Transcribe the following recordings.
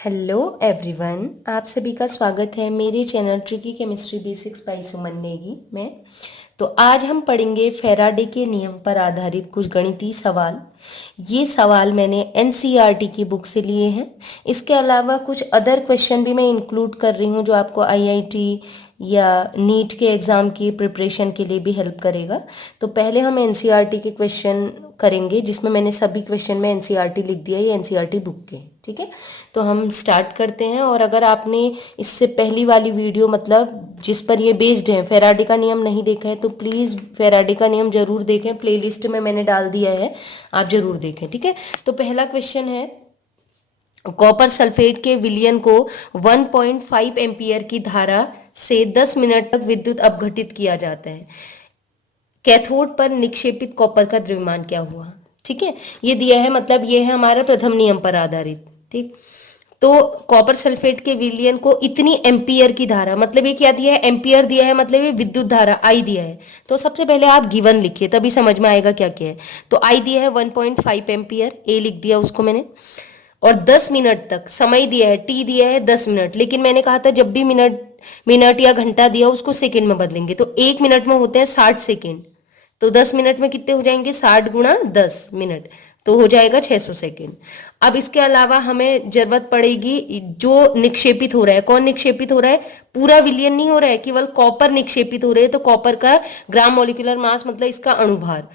Hello everyone, आप सभी का स्वागत है मेरे channel tricky chemistry basics by Suman Negi में। तो आज हम पढ़ेंगे फैराडे के नियम पर आधारित कुछ गणितीय सवाल। ये सवाल मैंने एनसीईआरटी की बुक से लिए हैं। इसके अलावा कुछ अदर क्वेश्चन भी मैं इंक्लूड कर रही हूँ जो आपको आईआईटी या नीट के एग्ज़ाम की प्रिपरेशन के लिए भी हेल्प करेगा। तो पहले हम एनसीईआरटी के क्वेश्चन करेंगे, जिसमें मैंने सभी क्वेश्चन में एनसीईआरटी लिख दिया है, ये एनसीईआरटी बुक के। ठीक है, तो हम स्टार्ट करते हैं। और अगर आपने इससे पहली वाली वीडियो मतलब जिस पर ये बेस्ड है फैराडे का नियम नहीं देखा है तो प्लीज़ फैराडे का नियम जरूर देखें, प्लेलिस्ट में मैंने डाल दिया है, आप जरूर देखें। ठीक है, तो पहला क्वेश्चन है, कॉपर सल्फेट के विलयन को 1.5 एम्पियर की धारा से 10 मिनट तक विद्युत अपघटित किया जाता है। कैथोड पर निक्षेपित कॉपर का द्रव्यमान क्या हुआ। ठीक है, ये दिया है, मतलब ये है हमारा प्रथम नियम पर आधारित। ठीक, तो कॉपर सल्फेट के विलयन को इतनी एम्पियर की धारा, मतलब ये क्या दिया है, एम्पियर दिया है, मतलब ये विद्युत धारा आई दिया है। तो सबसे पहले आप गिवन लिखिए, तभी समझ में आएगा क्या क्या है। तो आई दिया है 1.5 एम्पियर, ए लिख दिया उसको मैंने। और 10 मिनट तक समय दिया है, टी दिया है 10 मिनट, लेकिन मैंने कहा था जब भी मिनट या घंटा दिया उसको सेकंड में बदलेंगे। तो 1 मिनट में होते हैं 60 सेकंड, तो 10 मिनट में कितने हो जाएंगे, 60 × 10 मिनट, तो हो जाएगा 600 सेकेंड। अब इसके अलावा हमें जरूरत पड़ेगी जो निक्षेपित हो रहा है, कौन निक्षेपित हो रहा है, पूरा विलयन नहीं हो रहा है, केवल कॉपर निक्षेपित हो रहे हैं। तो कॉपर का ग्राम मोलिकुलर मास मतलब इसका अणुभार।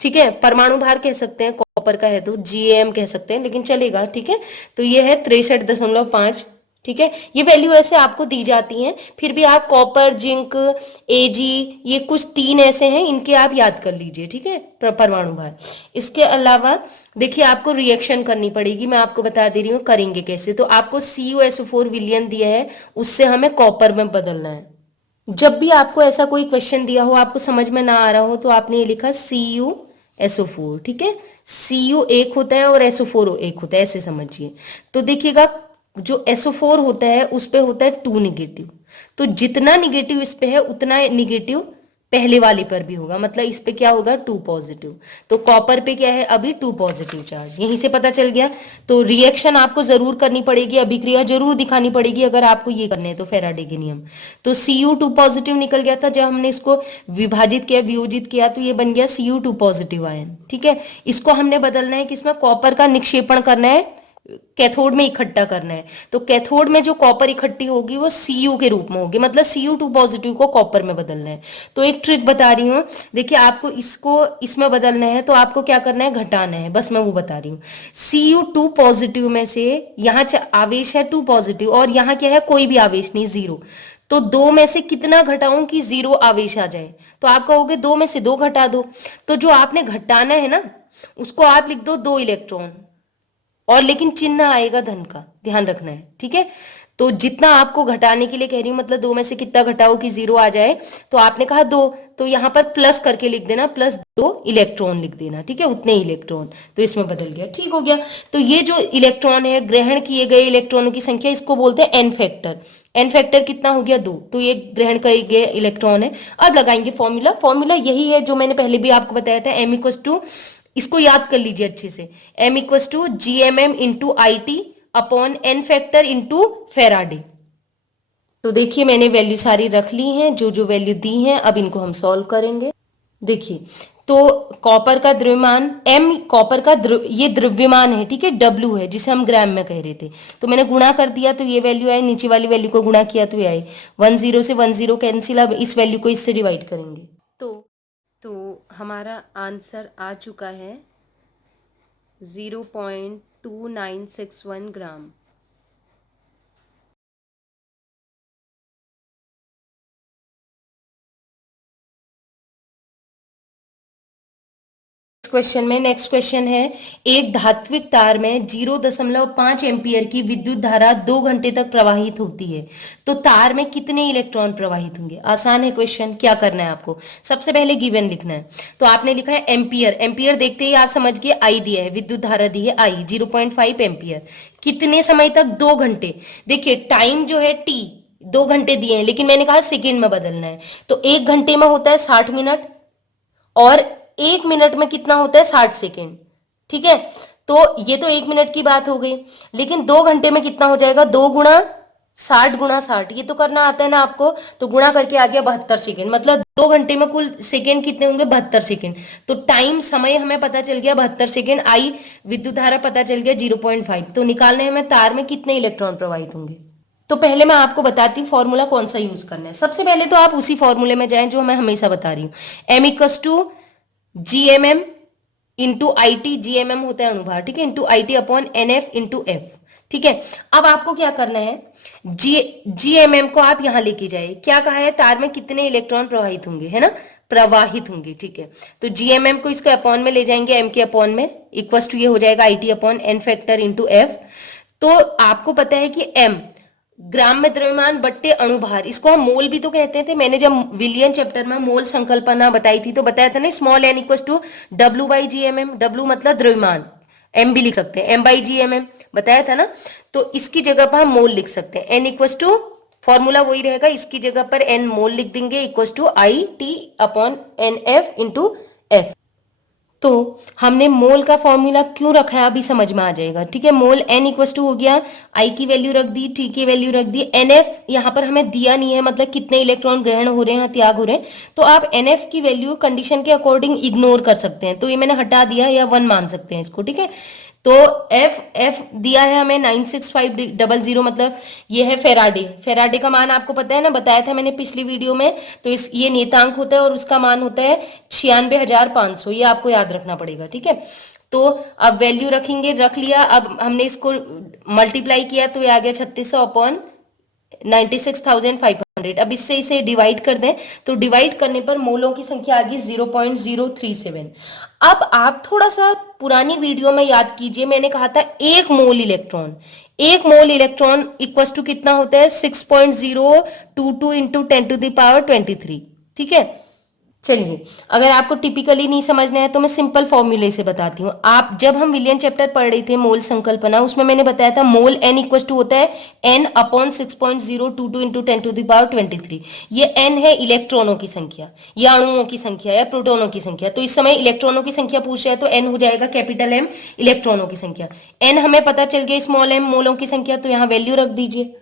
ठीक है, परमाणु भार कह सकते हैं, कॉपर का है तो जीएम कह सकते हैं, लेकिन चलेगा। ठीक है, तो ये है 63.5। ठीक है, ये वैल्यू ऐसे आपको दी जाती हैं, फिर भी आप कॉपर, जिंक, एजी, ये कुछ 3 ऐसे हैं, इनके आप याद कर लीजिए। ठीक है, परमाणु भार। इसके अलावा देखिए आपको रिएक्शन करनी पड़ेगी, मैं आपको बता दे रही हूँ करेंगे कैसे। तो आपको CuSO4 विलयन दिया है, उससे हमें कॉपर में बदलना है। जब भी आपको ऐसा कोई क्वेश्चन दिया हो, आपको समझ में ना आ रहा हो, तो आपने ये लिखा CuSO4। ठीक है, Cu एक होता है और SO4 एक होता है, ऐसे समझिए। तो देखिएगा जो SO4 होता है उस पे होता है 2 निगेटिव, तो जितना निगेटिव इस पे है उतना निगेटिव पहले वाले पर भी होगा, मतलब इस पे क्या होगा, 2 पॉजिटिव। तो कॉपर पे क्या है अभी, 2 पॉजिटिव चार्ज, यहीं से पता चल गया। तो रिएक्शन आपको जरूर करनी पड़ेगी, अभिक्रिया जरूर दिखानी पड़ेगी अगर आपको ये करने हैं तो फैराडे के नियम। तो Cu2 पॉजिटिव निकल गया था, जब हमने इसको विभाजित किया, वियोजित किया, तो ये बन गया Cu2 पॉजिटिव आयन। ठीक है, इसको हमने बदलना है, किसमें, कॉपर का निक्षेपण करना है, कैथोड में इकट्ठा करना है। तो कैथोड में जो कॉपर इकट्ठी होगी वो Cu के रूप में होगी, मतलब Cu2 पॉजिटिव को कॉपर में बदलना है। तो एक ट्रिक बता रही हूँ, देखिए आपको इसको इसमें बदलना है तो आपको क्या करना है, घटाना है, बस मैं वो बता रही हूँ। Cu2 पॉजिटिव में से यहाँ आवेश है 2 पॉजिटिव और यहाँ क्या है, कोई भी आवेश नहीं, 0। तो 2 में से कितना घटाऊं कि 0 आवेश आ जाए, तो आप कहोगे 2 में से 2 घटा दो। तो जो आपने घटाना है ना, उसको आप लिख दो 2 इलेक्ट्रॉन, और लेकिन चिन्ह आएगा धन का, ध्यान रखना है। ठीक है, तो जितना आपको घटाने के लिए कह रही हूं, मतलब 2 में से कितना घटाओ कि 0 आ जाए, तो आपने कहा 2, तो यहां पर प्लस करके लिख देना, +2 इलेक्ट्रॉन लिख देना। ठीक है, उतने इलेक्ट्रॉन, तो इसमें बदल गया, ठीक हो गया। तो ये जो इलेक्ट्रॉन है, ग्रहण किए गए इलेक्ट्रॉनों की संख्या, इसको बोलते हैं एन फैक्टर। एन फैक्टर कितना हो गया, 2, तो ये ग्रहण किए गए इलेक्ट्रॉन है। अब लगाएंगे फॉर्मूला, फॉर्मूला यही है जो मैंने पहले भी आपको बताया था, m, इसको याद कर लीजिए अच्छे से, m=GMM × IT upon n factor into Faraday. तो देखिए मैंने वैल्यू सारी रख ली हैं, जो जो वैल्यू दी हैं, अब इनको हम सॉल्व करेंगे। देखिए, तो कॉपर का द्रव्यमान m, कॉपर का ये द्रव्यमान है, ठीक है, W है, जिसे हम ग्राम में कह रहे थे। तो मैंने गुणा कर दिया तो ये वैल्यू आई, नीचे वाली वैल्यू को गुणा किया तो ये आई 10 से 10 कैंसिल। अब इस वैल्यू को इससे डिवाइड करेंगे तो हमारा आंसर आ चुका है 0.2961 ग्राम। नेक्स्ट क्वेश्चन है, एक धात्विक तार में 0.5 एम्पियर की विद्युत धारा 2 घंटे तक प्रवाहित होती है, तो तार में कितने इलेक्ट्रॉन प्रवाहित होंगे। आसान है क्वेश्चन, क्या करना है आपको, सबसे पहले गिवन लिखना है। तो आपने लिखा है एम्पियर, एम्पियर देखते ही आप समझ गए, आई दिया है, विद्युत धारा दी है आई 0.5 एम्पियर, कितने समय तक, 2 घंटे। देखिए टाइम जो है टी 2 घंटे दिए हैं, लेकिन मैंने कहा सेकेंड में बदलना है, तो 1 घंटे में होता है 60 मिनट, और 1 मिनट में कितना होता है, 60 सेकेंड। ठीक है, तो ये तो 1 मिनट की बात हो गई, लेकिन 2 घंटे में कितना हो जाएगा, 2 गुणा 60 गुणा 60, ये तो करना आता है ना आपको। तो गुणा करके आ गया 72 सेकेंड, मतलब 2 घंटे में कुल सेकेंड कितने होंगे, 72 सेकेंड। तो टाइम समय हमें पता चल गया 72 सेकेंड। आई विद्युत धारा पता चल गया 0.5। तो निकालने हमें तार में कितने इलेक्ट्रॉन प्रवाहित होंगे। तो पहले मैं आपको बताती हूँ फॉर्मूला कौन सा यूज करना है। सबसे पहले तो आप उसी फॉर्मूले में जाएं जो मैं हमेशा बता रही हूँ, M=GMM into I T. GMM होता है अणुभार, ठीक है, into I T upon NF into F. ठीक है, अब आपको क्या करना है, GMM को आप यहां लेके जाए। क्या कहा है, तार में कितने इलेक्ट्रॉन प्रवाहित होंगे, है ना, प्रवाहित होंगे। ठीक है, तो GMM को इसको अपॉन में ले जाएंगे, M के अपॉन में, इक्वस टू ये हो जाएगा IT upon N factor into F. तो आपको पता है कि M ग्राम में द्रव्यमान बट्टे अणुभार, इसको हम मोल भी तो कहते थे। मैंने जब विलियन चैप्टर में मोल संकल्पना बताई थी तो बताया था ना, small n equal to W/GMM। W मतलब द्रव्यमान, M भी लिख सकते हैं, M/GMM बताया था ना। तो इसकी जगह पर हम मोल लिख सकते हैं, n इक्वल टू, फॉर्मूला वही रहेगा, इसकी जगह पर n मोल लिख देंगे, equal to IT upon NF into F. तो हमने मोल का फॉर्मूला क्यों रखा है अभी समझ में आ जाएगा। ठीक है, मोल n इक्वल टू हो गया, I की वैल्यू रख दी, T की वैल्यू रख दी, NF यहाँ पर हमें दिया नहीं है, मतलब कितने इलेक्ट्रॉन ग्रहण हो रहे हैं, त्याग हो रहे हैं। तो आप NF की वैल्यू कंडीशन के अकॉर्डिंग इग्नोर कर सकते हैं, तो ये मैंने हटा दिया, या 1 मान सकते हैं इसको। ठीक है, तो F दिया है हमें 96500, मतलब ये है फेराडे। फेराडे का मान आपको पता है ना, बताया था मैंने पिछली वीडियो में। तो इस ये नियतांक होता है और उसका मान होता है 96,500, ये आपको याद रखना पड़ेगा। ठीक है, तो अब वैल्यू रखेंगे, रख लिया। अब हमने इसको मल्टीप्लाई किया तो ये आ गया 3600 अपॉन 96,500। अब इससे इसे डिवाइड कर दें तो डिवाइड करने पर मोलों की संख्या आ गई 0.037। अब आप थोड़ा सा पुरानी वीडियो में याद कीजिए, मैंने कहा था 1 मोल इलेक्ट्रॉन इक्वल टू कितना होता है, 6.022 इंटू 10⁻23। ठीक है, चलिए, अगर आपको टिपिकली नहीं समझना है तो मैं सिंपल फॉर्मूले से बताती हूँ। आप जब हम विलियन चैप्टर पढ़ रहे थे मोल संकल्पना, उसमें मैंने बताया था मोल n इक्वल टू होता है n अपॉन 6.022 इंटू 10⁻23। ये n है इलेक्ट्रॉनों की संख्या, या अणुओं की संख्या, या प्रोटॉनों की संख्या। तो इस समय इलेक्ट्रॉनों की संख्या पूछ रहा है तो n हो जाएगा कैपिटल M, इलेक्ट्रॉनों की संख्या। n हमें पता चल गया, स्मॉल m मोलों की संख्या, तो यहाँ वैल्यू रख दीजिए।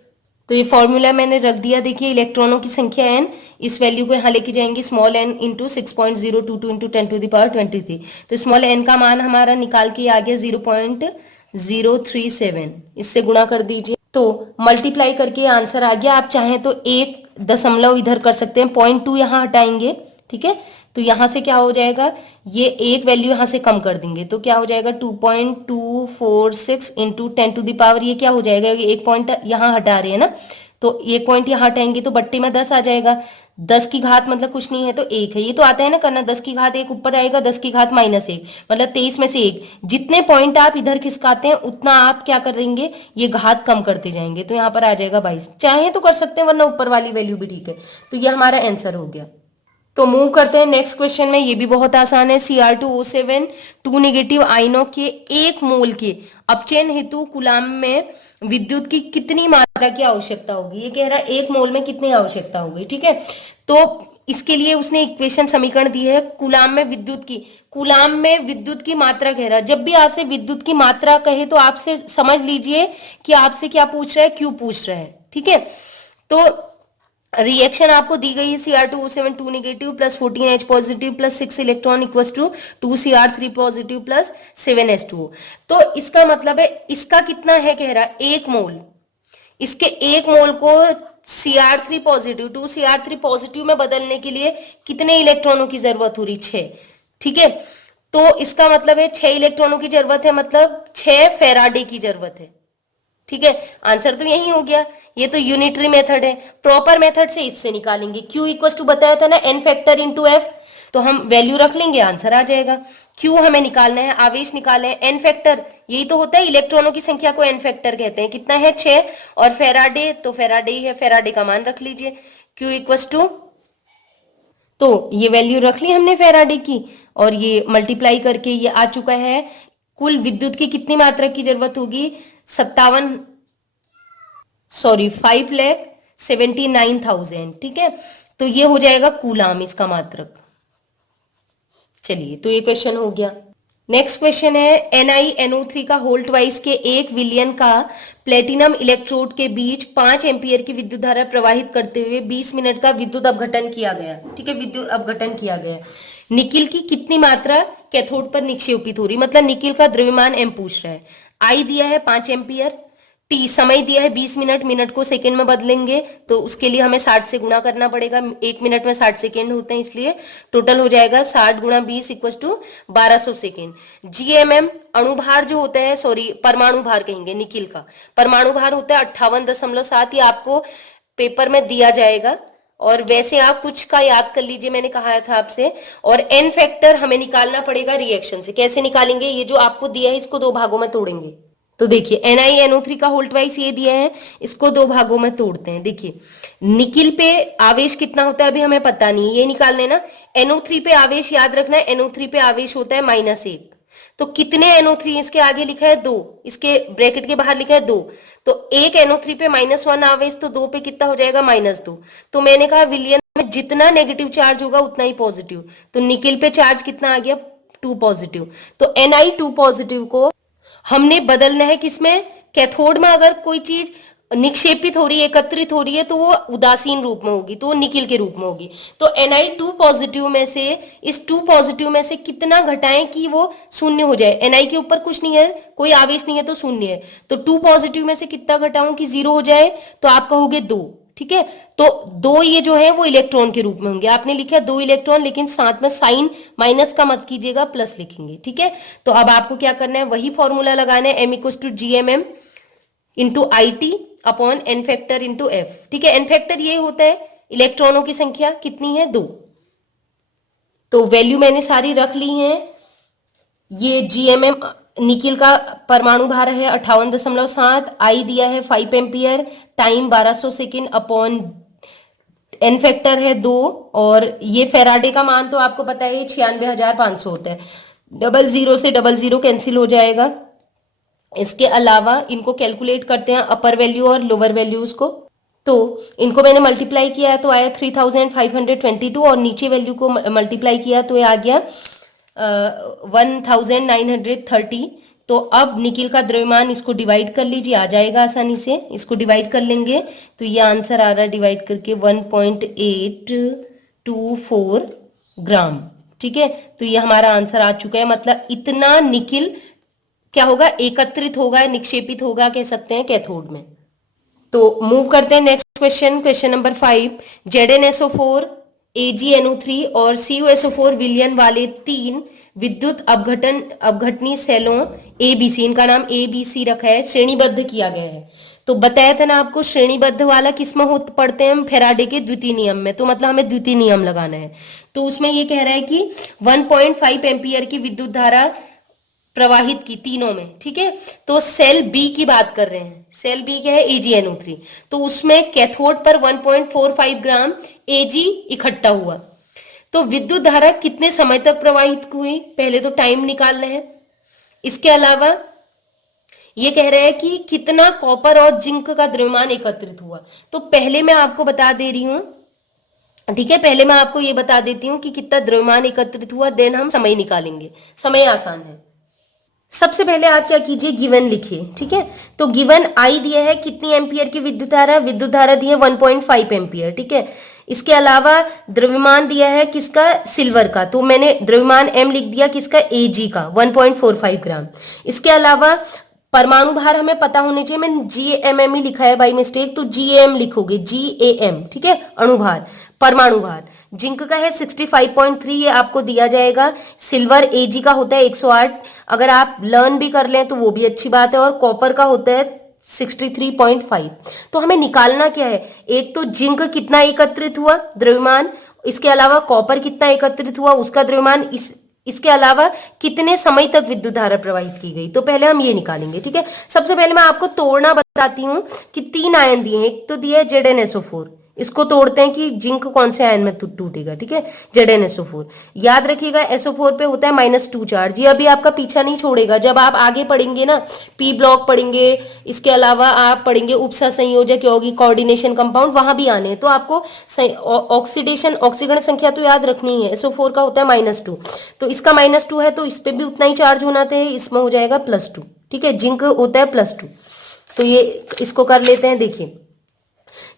तो ये फॉर्मूला मैंने रख दिया, देखिए इलेक्ट्रॉनों की संख्या n, इस वैल्यू को यहाँ लेके जाएंगे, स्मॉल n इंटू 6.022 इंटू 10⁻23। तो स्मॉल n का मान हमारा निकाल के आ गया 0.037, इससे गुणा कर दीजिए तो मल्टीप्लाई करके आंसर आ गया। आप चाहें तो 1 दशमलव इधर कर सकते हैं, 0.2 यहाँ हटाएंगे। ठीक है, तो यहां से क्या हो जाएगा, ये एक वैल्यू यहां से कम कर देंगे तो क्या हो जाएगा 2.246 इंटू 10⁻, ये क्या हो जाएगा, एक पॉइंट यहाँ हटा रहे हैं ना, तो एक पॉइंट यहाँ हटाएंगे तो बट्टे में 10 आ जाएगा। 10 की घात मतलब कुछ नहीं है तो 1 है, ये तो आता है ना करना, 10 की घात 1 ऊपर आएगा, 10 की घात -1, मतलब 23 में से 1। जितने पॉइंट आप इधर खिसकाते हैं उतना आप क्या कर देंगे, ये घात कम करते जाएंगे, तो यहाँ पर आ जाएगा 22। चाहे तो कर सकते हैं, वरना ऊपर वाली वैल्यू भी ठीक है। तो ये हमारा आंसर हो गया। तो मूव करते हैं नेक्स्ट क्वेश्चन में, ये भी बहुत आसान है। Cr2O7 2 नेगेटिव आयनों के 1 मोल के अपचयन हेतु कूलाम में विद्युत की कितनी मात्रा की आवश्यकता होगी। ये कह रहा है 1 मोल में कितनी आवश्यकता होगी। ठीक है, तो इसके लिए उसने इक्वेशन समीकरण दी है, कूलाम में विद्युत की, कूलाम में विद्युत की मात्रा कह रहा है। जब भी आपसे विद्युत की मात्रा कहे तो आपसे समझ लीजिए कि आपसे क्या पूछ रहा है, क्यों पूछ रहा है। ठीक है, तो रिएक्शन आपको दी गई है, Cr2O7 2 negative plus 14H positive plus 6 electron equals to 2Cr3 positive plus 7H2O। तो इसका मतलब है इसका कितना है, कह रहा है 1 मोल, इसके 1 मोल को Cr3 पॉजिटिव 2Cr3 पॉजिटिव में बदलने के लिए कितने इलेक्ट्रॉनों की जरूरत हो रही, 6। ठीक है, तो इसका मतलब है 6 इलेक्ट्रॉनों की जरूरत है, मतलब 6 फेराडे की जरूरत है। ठीक है, आंसर तो यही हो गया। ये तो यूनिटरी मेथड है, प्रॉपर मेथड से इससे निकालेंगे। Q इक्वल टू बताया था ना n फैक्टर इंटू एफ, तो हम वैल्यू रख लेंगे, आंसर आ जाएगा। Q हमें निकालना है, आवेश निकाले हैं, n फैक्टर यही तो होता है, इलेक्ट्रॉनों की संख्या को n फैक्टर कहते हैं। कितना है 6, और फेराडे तो फेराडे ही है, फेराडे का मान रख लीजिए। Q इक्वल टू, तो ये वैल्यू रख ली हमने फेराडे की, और ये मल्टीप्लाई करके ये आ चुका है। कुल विद्युत की कितनी मात्रा की जरूरत होगी, 5,79,000। ठीक है, तो ये हो जाएगा कूलाम इसका मात्रक। चलिए, तो ये क्वेश्चन हो गया। नेक्स्ट क्वेश्चन है NiNO3 का होल ट्वाइस के 1 विलियन का प्लेटिनम इलेक्ट्रोड के बीच 5 एम्पियर की विद्युत धारा प्रवाहित करते हुए 20 मिनट का विद्युत अपघटन किया गया। ठीक है, विद्युत अपघटन किया गया। निकिल की कितनी मात्रा कैथोड पर निक्षेपित हो रही, मतलब निकिल का द्रव्यमान एम पूछ रहा है। आई दिया है 5 एम्पियर, टी समय दिया है 20 मिनट, मिनट को सेकेंड में बदलेंगे तो उसके लिए हमें 60 से गुणा करना पड़ेगा। 1 मिनट में 60 सेकेंड होते हैं, इसलिए टोटल हो जाएगा 60 गुणा 20 इक्वल टू 1200 सेकेंड। जीएमएम अणुभार जो होता है, सॉरी परमाणु भार कहेंगे, निकिल का परमाणु भार होता है 58.7। ये आपको पेपर में दिया जाएगा और वैसे आप कुछ का याद कर लीजिए, मैंने कहा था आपसे। और एन फैक्टर हमें निकालना पड़ेगा रिएक्शन से। कैसे निकालेंगे, ये जो आपको दिया है इसको 2 भागों में तोड़ेंगे। तो देखिए NiNO3 का होल ट्वाइस ये दिया है, इसको 2 भागों में तोड़ते हैं। देखिए निकिल पे आवेश कितना होता है अभी हमें पता नहीं, ये निकालना है ना। NO3 पे आवेश याद रखना है, NO3 पे आवेश होता है -1। तो कितने NO3 इसके आगे लिखा है 2, इसके ब्रैकेट के बाहर लिखा है 2। तो एक NO3 पे -1 आवेश, तो 2 पे कितना हो जाएगा -2। तो मैंने कहा विलियन में जितना नेगेटिव चार्ज होगा उतना ही पॉजिटिव। तो निकिल पे चार्ज कितना आ गया 2 पॉजिटिव। तो Ni2 पॉजिटिव को हमने बदलना है किसमें, कैथोड में। अगर कोई चीज निक्षेपित हो रही है, एकत्रित हो रही है, तो वो उदासीन रूप में होगी, तो वो निकिल के रूप में होगी। तो Ni2 पॉजिटिव में से, इस 2 पॉजिटिव में से कितना घटाएं कि वो शून्य हो जाए। Ni के ऊपर कुछ नहीं है, कोई आवेश नहीं है तो शून्य है। तो 2 पॉजिटिव में से कितना घटाऊं कि 0 हो जाए, तो आप कहोगे 2। ठीक है, तो 2 ये जो है वो इलेक्ट्रॉन के रूप में होंगे। आपने लिखा 2 इलेक्ट्रॉन, लेकिन साथ में साइन माइनस का मत कीजिएगा, प्लस लिखेंगे। ठीक है, तो अब आपको क्या करना है, वही फॉर्मूला लगाना है, M=GMM into IT upon n factor into F. ठीक है, एन फैक्टर ये होता है इलेक्ट्रॉनों की संख्या कितनी है 2। तो वैल्यू मैंने सारी रख ली है। ये GMM निकिल का परमाणु भार है 58.7, आई दिया है 5 ampere, time 1200 second upon n factor है 2, और ये फेराडे का मान तो आपको पता है 96,500 होता है। 00 से 00 कैंसिल हो जाएगा। इसके अलावा इनको कैलकुलेट करते हैं अपर वैल्यू और लोअर वैल्यूज को। तो इनको मैंने मल्टीप्लाई किया तो आया 3522, और नीचे वैल्यू को मल्टीप्लाई किया तो ये आ गया 1930। तो अब निकिल का द्रव्यमान, इसको डिवाइड कर लीजिए, आ जाएगा आसानी से। इसको डिवाइड कर लेंगे तो ये आंसर आ रहा है डिवाइड करके 1.824 ग्राम। ठीक है, तो ये हमारा आंसर आ चुका है। मतलब इतना निकिल क्या होगा, एकत्रित होगा, निक्षेपित होगा कह सकते हैं कैथोड में। तो मूव करते हैं next question, question number 5। ZnSO4, AgNO3 और CuSO4 विलयन वाले 3 विद्युत अपघटनी सेलों ABC, इनका नाम ABC रखा है, श्रेणीबद्ध किया गया है। तो बताया था ना आपको, श्रेणीबद्ध वाला किसमें पढ़ते हैं हम, फेराडे के द्वितीय नियम में। तो मतलब हमें द्वितीय नियम लगाना है। तो उसमें ये कह रहा है कि 1.5 एम्पियर की विद्युत धारा प्रवाहित की तीनों में। ठीक है, तो सेल बी की बात कर रहे हैं। सेल बी क्या है, AgNO3। तो उसमें कैथोड पर 1.45 ग्राम Ag इकट्ठा हुआ। तो विद्युत धारा कितने समय तक प्रवाहित हुई, पहले तो टाइम निकालना है। इसके अलावा ये कह रहा है कि कितना कॉपर और जिंक का द्रव्यमान एकत्रित हुआ। तो पहले मैं आपको बता दे रही हूं, ठीक है, पहले मैं आपको ये बता देती हूं कि कितना द्रव्यमान एकत्रित हुआ, देन हम समय निकालेंगे। समय आसान है। सबसे पहले आप क्या कीजिए, गिवन लिखिए। ठीक है, तो गिवन आई दिया है कितनी एम्पियर की विद्युत धारा दी है 1.5 एम्पियर। ठीक है, इसके अलावा द्रव्यमान दिया है किसका, सिल्वर का, तो मैंने द्रव्यमान एम लिख दिया, किसका, Ag का 1.45 ग्राम। इसके अलावा परमाणु भार हमें पता होने चाहिए, मैंने GMM ही लिखा है बाई मिस्टेक, तो GAM लिखोगे, GAM। ठीक है, अणुभार, परमाणु भार। जिंक का है 65.3, ये आपको दिया जाएगा। सिल्वर Ag का होता है 108, अगर आप लर्न भी कर लें तो वो भी अच्छी बात है। और कॉपर का होता है 63.5। तो हमें निकालना क्या है, एक तो जिंक कितना एकत्रित हुआ द्रव्यमान, इसके अलावा कॉपर कितना एकत्रित हुआ उसका द्रव्यमान, इसके अलावा कितने समय तक विद्युत धारा प्रवाहित की गई। तो पहले हम ये निकालेंगे। ठीक है, सबसे पहले मैं आपको तोड़ना बताती हूँ कि 3 आयन दिए हैं। एक तो दिया है ZnSO4, इसको तोड़ते हैं कि जिंक कौन से आयन में टूटेगा, ठीक है, ZnSO4। याद रखिएगा SO4 पे होता है -2 चार्ज। ये अभी आपका पीछा नहीं छोड़ेगा, जब आप आगे पढ़ेंगे ना, पी ब्लॉक पढ़ेंगे, इसके अलावा आप पढ़ेंगे उपसह संयोजक यौगिक, कोऑर्डिनेशन कंपाउंड, वहां भी आने हैं। तो आपको ऑक्सीकरण संख्या तो याद रखनी है। SO4 का होता है -2, तो इसका -2 है तो इस पे भी उतना ही चार्ज होना चाहिए, इसमें हो जाएगा +2, ठीक है। जिंक होता है +2, तो ये इसको कर लेते हैं। देखिए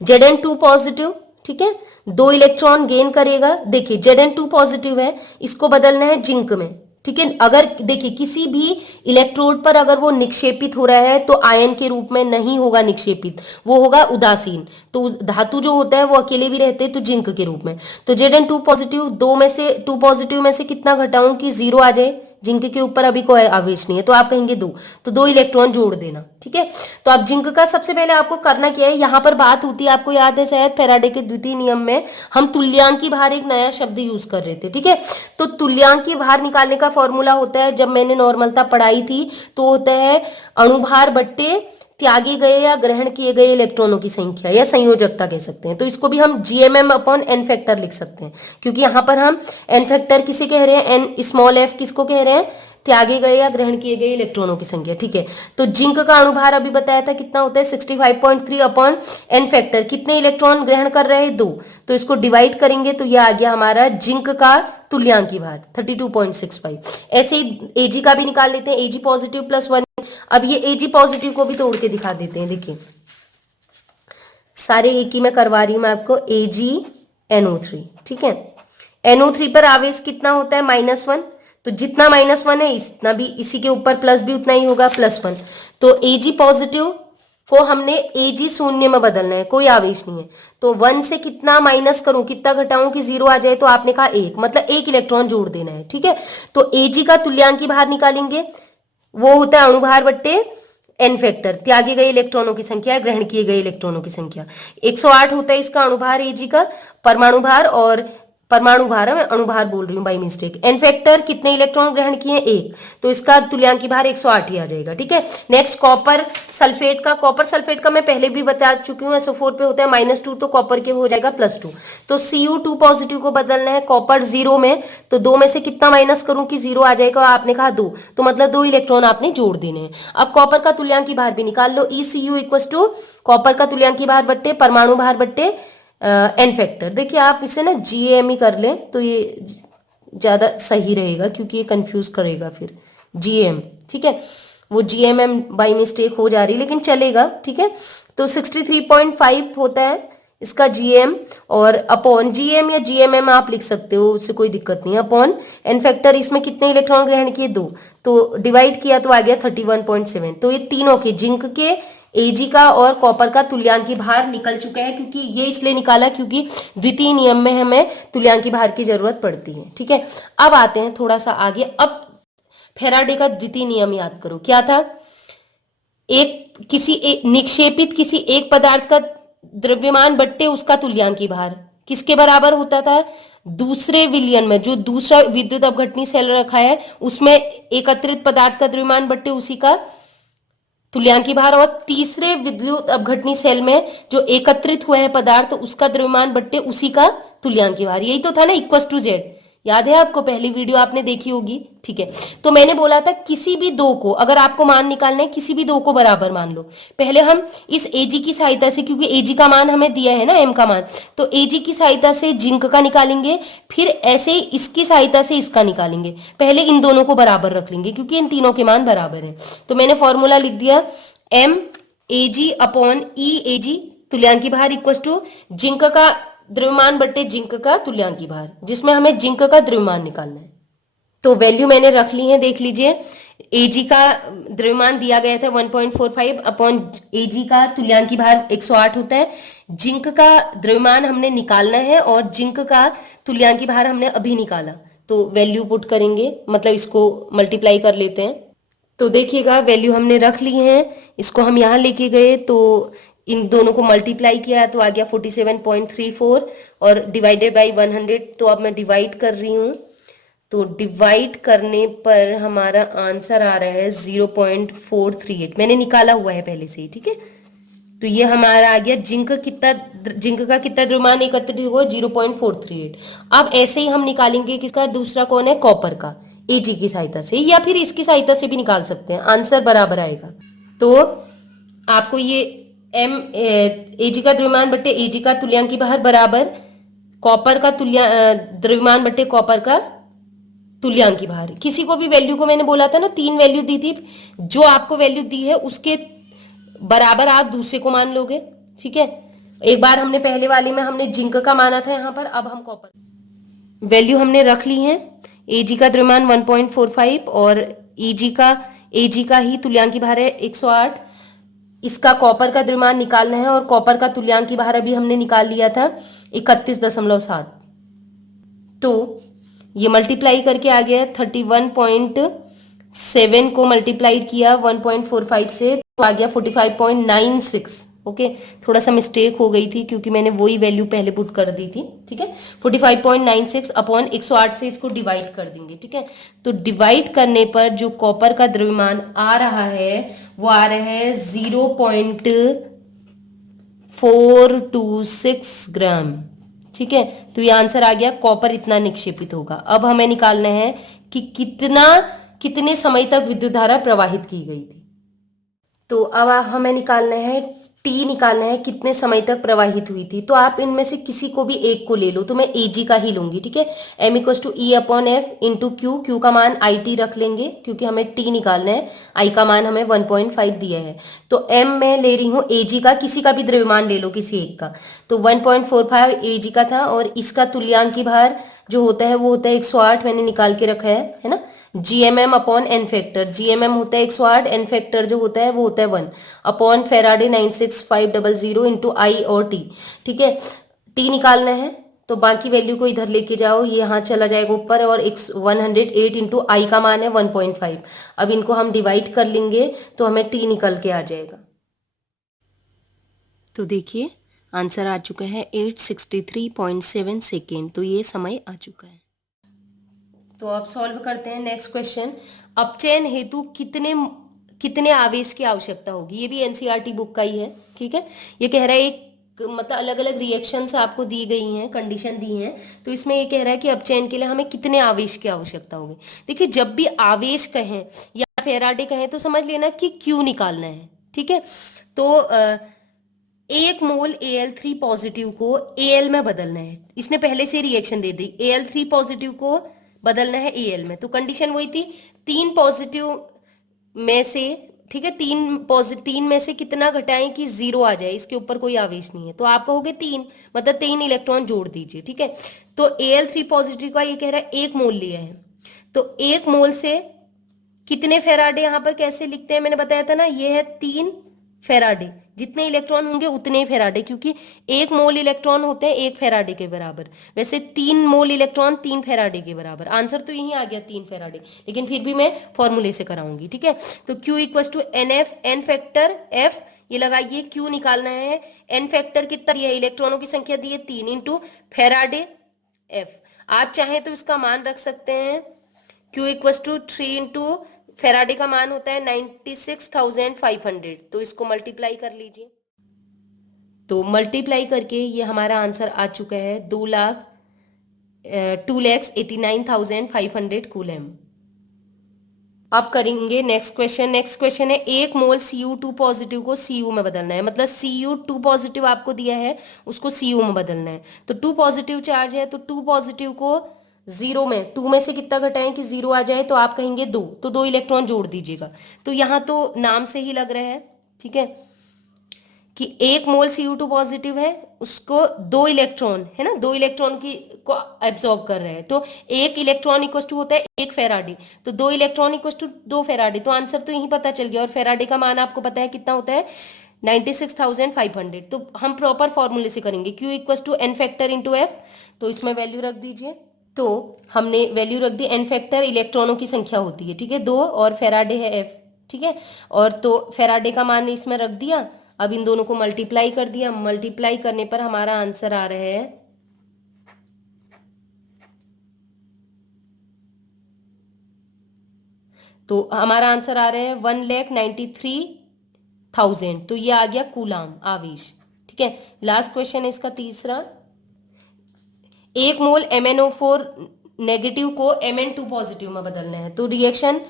Zn2 पॉजिटिव, ठीक है, 2 इलेक्ट्रॉन गेन करेगा। देखिए Zn2 पॉजिटिव है, इसको बदलना है जिंक में, ठीक है। अगर देखिए किसी भी इलेक्ट्रोड पर अगर वो निक्षेपित हो रहा है तो आयन के रूप में नहीं होगा निक्षेपित, वो होगा उदासीन। तो धातु जो होता है वो अकेले भी रहते हैं तो जिंक के रूप में। तो Zn2 पॉजिटिव, 2 में से 2 पॉजिटिव में से कितना घटाऊं कि 0 आ जाए। जिंक के ऊपर अभी कोई आवेश नहीं है तो आप कहेंगे 2, तो 2 इलेक्ट्रॉन जोड़ देना, ठीक है। तो अब जिंक का सबसे पहले आपको करना क्या है, यहां पर बात होती है, आपको याद है शायद फैराडे के द्वितीय नियम में हम तुल्यांकी भार एक नया शब्द यूज कर रहे थे, ठीक है। तो तुल्यांकी भार निकालने का फॉर्मूला होता है, जब मैंने नॉर्मलता पढ़ाई थी, तो होता है अणुभार बट्टे त्यागे गए या ग्रहण किए गए इलेक्ट्रॉनों की संख्या या संयोजकता कह सकते हैं। तो इसको भी हम GMM अपॉन n फैक्टर लिख सकते हैं, क्योंकि यहां पर हम n फैक्टर किसे कह रहे हैं, n स्मॉल f किसको कह रहे हैं, त्यागे गए या ग्रहण किए गए इलेक्ट्रॉनों की संख्या, ठीक है। तो जिंक का अणुभार अभी बताया था कितना होता है 65.3 अपॉन n फैक्टर, कितने इलेक्ट्रॉन ग्रहण कर रहे हैं 2, तो इसको डिवाइड करेंगे तो यह आ गया हमारा जिंक का तुल्यांकी भार 32.65। ऐसे ही Ag का भी निकाल लेते हैं, Ag पॉजिटिव +1। अब ये Ag पॉजिटिव को भी तोड़ के दिखा देते हैं। देखिए सारे एक ही में करवा रही हूं मैं आपको, AgNO3, ठीक है। NO3 पर आवेश कितना होता है -1, तो जितना -1 है इतना भी, इसी के ऊपर प्लस भी उतना ही होगा +1। तो Ag पॉजिटिव को हमने Ag शून्य में बदलना है, कोई आवेश नहीं है। तो 1 से कितना माइनस करूं, कितना घटाऊं कि 0 आ जाए, तो आपने कहा 1, मतलब 1 इलेक्ट्रॉन जोड़ देना है, ठीक है। तो Ag का तुल्यांकी भार निकालेंगे, वो होता है अणुभार बट्टे n फैक्टर, त्यागे गए इलेक्ट्रॉनों की संख्या, ग्रहण किए गए इलेक्ट्रॉनों की संख्या। 108 होता है इसका अणुभार Ag का, परमाणु भार, और परमाणु भार है, मैं अणुभार बोल रही हूँ बाई मिस्टेक। n फैक्टर कितने इलेक्ट्रॉन ग्रहण किए 1, तो इसका तुल्यांकी भार 108 ही आ जाएगा, ठीक है। नेक्स्ट कॉपर सल्फेट का, कॉपर सल्फेट का मैं पहले भी बता चुकी हूँ, SO4 पे होता है -2, तो कॉपर के हो जाएगा +2। तो Cu2 पॉजिटिव को बदलना है कॉपर 0 में, तो 2 में से कितना माइनस करूं कि 0 आ जाएगा, आपने कहा 2, तो मतलब 2 इलेक्ट्रॉन आपने जोड़ देने हैं। अब कॉपर का तुल्यांकी भार भी निकाल लो, ECU इक्वल टू कॉपर का तुल्यांकी भार बट्टे परमाणु भार बट्टे n फैक्टर। देखिए आप इसे ना GAM ही कर लें तो ये ज्यादा सही रहेगा, क्योंकि ये कंफ्यूज करेगा फिर GAM, ठीक है। वो GMM बाई मिस्टेक हो जा रही है लेकिन चलेगा, ठीक है। तो 63.5 होता है इसका GM, और अपॉन GM या GMM आप लिख सकते हो, उससे कोई दिक्कत नहीं है। अपॉन n फैक्टर, इसमें कितने इलेक्ट्रॉन ग्रहण किए 2, तो डिवाइड किया तो आ गया 31.7। तो ये तीनों के, जिंक के, Ag का और कॉपर का तुल्यांकी भार निकल चुके हैं, क्योंकि ये इसलिए निकाला क्योंकि द्वितीय नियम में हमें तुल्यांकी भार की जरूरत पड़ती है, ठीक है। अब आते हैं थोड़ा सा आगे। अब फैराडे का द्वितीय नियम याद करो, क्या था, निक्षेपित किसी एक पदार्थ का द्रव्यमान बट्टे उसका तुल्यांकी भार किसके बराबर होता था, दूसरे विलयन में, जो दूसरा विद्युत अपघटनी सेल रखा है उसमें एकत्रित पदार्थ का द्रव्यमान बट्टे उसी का तुल्यांकी भार, और तीसरे विद्युत अपघटनी सेल में जो एकत्रित हुए हैं पदार्थ उसका द्रव्यमान बट्टे उसी का तुल्यांकी भार। यही तो था ना, =Z, याद है आपको, पहली वीडियो आपने देखी होगी, ठीक है। तो मैंने बोला था किसी भी दो को, अगर आपको मान निकालना है, किसी भी दो को बराबर मान लो। पहले हम इस Ag की सहायता से, क्योंकि Ag का मान हमें दिया है ना, m का मान, तो Ag की सहायता से जिंक का निकालेंगे, फिर ऐसे इसकी सहायता से इसका निकालेंगे। पहले इन दोनों को बराबर रख लेंगे क्योंकि इन तीनों के मान बराबर है। तो मैंने फॉर्मूला लिख दिया, MAg अपॉन EAg तुल्यांकी भार इक्वल टू जिंक का द्रव्यमान बट्टे जिंक का तुल्यांकी भार, जिसमें हमें जिंक का द्रव्यमान निकालना है। तो वैल्यू मैंने रख ली है, देख लीजिए। Ag का द्रव्यमान दिया गया था 1.45 अपॉन Ag का तुल्यांकी भार 108 होता है। जिंक का द्रव्यमान हमने निकालना है और जिंक का तुल्यांकी भार हमने अभी निकाला, तो वैल्यू पुट करेंगे, मतलब इसको मल्टीप्लाई कर लेते हैं। तो देखिएगा वैल्यू हमने रख ली है, इसको हम यहाँ लेके गए तो इन दोनों को मल्टीप्लाई किया तो आ गया 47.34 और डिवाइडेड बाई 100। तो अब मैं डिवाइड कर रही हूँ, तो डिवाइड करने पर हमारा आंसर आ रहा है 0.438, मैंने निकाला हुआ है पहले से ही, ठीक है। तो ये हमारा आ गया जिंक का कितना द्रव्यमान एकत्रित हुआ 0.438। अब ऐसे ही हम निकालेंगे किसका, दूसरा कौन है, कॉपर का, एजी की सहायता से, या फिर इसकी सहायता से भी निकाल सकते हैं, आंसर बराबर आएगा। तो आपको ये एम एजी का द्रव्यमान बट्टे एजी का तुल्यांकी भार बराबर कॉपर का द्रव्यमान बट्टे कॉपर का तुल्यांकी भार। किसी को भी वैल्यू को मैंने बोला था ना, 3 वैल्यू दी थी, जो आपको वैल्यू दी है उसके बराबर आप दूसरे को मान लोगे, ठीक है। एक बार हमने पहले वाले में हमने जिंक का माना था, यहाँ पर अब हम कॉपर वैल्यू हमने रख ली है। एजी का द्रव्यमान 1.45 और एजी का ही तुल्यांकी भार है 108। इसका कॉपर का द्रव्यमान निकालना है और कॉपर का तुल्यांकी भार अभी हमने निकाल लिया था 31.7। तो ये मल्टीप्लाई करके आ गया 31.7 को मल्टीप्लाई किया 1.45 से, तो आ गया 45.96। ओके, थोड़ा सा मिस्टेक हो गई थी क्योंकि मैंने वही वैल्यू पहले पुट कर दी थी, ठीक है। 45.96 अपॉन 108 से इसको डिवाइड कर देंगे, ठीक है। तो डिवाइड करने पर जो कॉपर का द्रव्यमान आ रहा है वो आ रहा है 0.426 ग्राम, ठीक है। तो ये आंसर आ गया, कॉपर इतना निक्षेपित होगा। अब हमें निकालना है कि कितने समय तक विद्युत धारा प्रवाहित की गई थी। तो अब हमें निकालना है टी, निकालना है कितने समय तक प्रवाहित हुई थी। तो आप इनमें से किसी को भी एक को ले लो, तो मैं एजी का ही लूंगी, ठीक है। M equals to E upon F into Q, Q का मान आई टी रख लेंगे क्योंकि हमें टी निकालना है, आई का मान हमें 1.5 दिया है। तो एम मैं ले रही हूँ एजी का, किसी का भी द्रव्यमान ले लो किसी एक का, तो 1.45 एजी का था, और इसका तुल्यांकी भार जो होता है वो होता है 108, मैंने निकाल के रखा है ना। GMM upon n factor, GMM होता है 108, एन फैक्टर जो होता है वो होता है 1 अपॉन फेराडे 96500 इंटू आई और टी, ठीक है। टी निकालना है तो बाकी वैल्यू को इधर लेके जाओ, ये यहाँ चला जाएगा ऊपर, और 108 इंटू आई का मान है 1.5। अब इनको हम डिवाइड कर लेंगे तो हमें टी निकल के आ जाएगा। तो देखिए आंसर आ चुका है 863.7 सेकेंड, तो ये समय आ चुका है। तो अब सॉल्व करते हैं नेक्स्ट क्वेश्चन। अपचयन हेतु कितने कितने आवेश की आवश्यकता होगी, ये भी एनसीईआरटी बुक का ही है, ठीक है। ये कह रहा है एक मतलब अलग अलग रिएक्शंस आपको दी गई हैं, कंडीशन दी हैं, तो इसमें ये कह रहा है कि अपचयन के लिए हमें कितने आवेश की आवश्यकता होगी। देखिए जब भी आवेश कहें या फेराडे कहें तो समझ लेना कि क्यू निकालना है, ठीक है। तो 1 मोल Al3 पॉजिटिव को Al में बदलना है, इसने पहले से रिएक्शन दे दी, Al3 पॉजिटिव को बदलना है Al में। तो कंडीशन वही थी, 3 पॉजिटिव में से, ठीक है, 3 में से कितना घटाएं कि 0 आ जाए, इसके ऊपर कोई आवेश नहीं है, तो आप कहोगे 3, मतलब 3 इलेक्ट्रॉन जोड़ दीजिए, ठीक है। तो Al3 पॉजिटिव का ये कह रहा है 1 मोल लिया है, तो 1 मोल से कितने फेराडे, यहां पर कैसे लिखते हैं मैंने बताया था ना, ये है 3 फेराडे, जितने इलेक्ट्रॉन होंगे उतने ही फेराडे, क्योंकि 1 मोल इलेक्ट्रॉन होते हैं 1 फेराडे के बराबर, वैसे 3 मोल इलेक्ट्रॉन 3 फेराडे के बराबर। आंसर तो यही आ गया 3 फेराडे, लेकिन फिर भी मैं फॉर्मूले से कराऊंगी, ठीक है। तो Q equal to n F, n factor F, ये लगाइए, Q निकालना है, एन फैक्टर कितना दिया है, इलेक्ट्रॉनों की संख्या दी है 3 इंटू फेराडे एफ। आप चाहें तो इसका मान रख सकते हैं, Q equal to 3 into Faraday का मान होता है 96,500, तो इसको मल्टीप्लाई कर लीजिए। तो मल्टीप्लाई करके ये हमारा आंसर आ चुका है 2,89,500 कूलम। अब करेंगे नेक्स्ट क्वेश्चन। नेक्स्ट क्वेश्चन है 1 मोल Cu2 पॉजिटिव को Cu में बदलना है, मतलब Cu2 पॉजिटिव आपको दिया है उसको Cu में बदलना है। तो 2 पॉजिटिव चार्ज है, तो 2 पॉजिटिव को 0 में 2 में से कितना घटाएं कि 0 आ जाए, तो आप कहेंगे 2, तो 2 इलेक्ट्रॉन जोड़ दीजिएगा। तो यहाँ तो नाम से ही लग रहा है, ठीक है, कि 1 मोल Cu2 पॉजिटिव है, उसको 2 इलेक्ट्रॉन है ना, 2 इलेक्ट्रॉन की को एब्जॉर्ब कर रहे हैं, तो 1 इलेक्ट्रॉन इक्वल टू होता है 1 फेराडे, तो 2 इलेक्ट्रॉन इक्वल टू 2 फेराडे। तो आंसर तो यही पता चल गया, और फेराडे का मान आपको पता है कितना होता है 96,500। तो हम प्रॉपर फॉर्मूले से करेंगे, Q equal to n factor into F, तो इसमें वैल्यू रख दीजिए। तो हमने वैल्यू रख दी, एन फैक्टर इलेक्ट्रॉनों की संख्या होती है, ठीक है, 2, और फेराडे है एफ, ठीक है। और तो फेराडे का मान इसमें रख दिया, अब इन दोनों को मल्टीप्लाई कर दिया, मल्टीप्लाई करने पर हमारा आंसर आ रहा है, तो हमारा आंसर आ रहा है 1,93,000 1000, तो ये आ गया कूलाम आवेश। ठीक है, लास्ट क्वेश्चन है इसका तीसरा। 1 मोल MnO4 नेगेटिव को Mn2 पॉजिटिव में बदलना है। तो रिएक्शन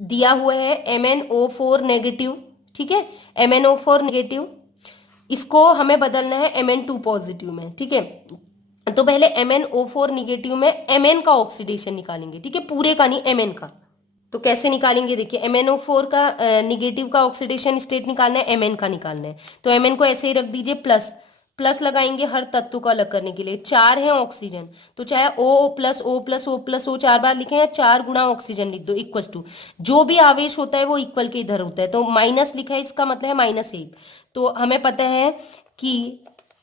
दिया हुआ है MnO4 नेगेटिव, ठीक है, MnO4 नेगेटिव, इसको हमें बदलना है Mn2 पॉजिटिव में। ठीक है, तो पहले MnO4 नेगेटिव में Mn का ऑक्सीडेशन निकालेंगे। ठीक है, पूरे का नहीं, Mn का। तो कैसे निकालेंगे, देखिए MnO4 का निगेटिव का ऑक्सीडेशन स्टेट निकालना है, Mn का निकालना है। तो Mn को ऐसे ही रख दीजिए, प्लस प्लस लगाएंगे हर तत्व को अलग करने के लिए। 4 है ऑक्सीजन, तो चाहे O plus O plus O plus O 4 बार लिखें या 4 गुणा ऑक्सीजन लिख दो, इक्वल टू जो भी आवेश होता है वो इक्वल के इधर होता है। तो माइनस लिखा है, इसका मतलब है -1। तो हमें पता है कि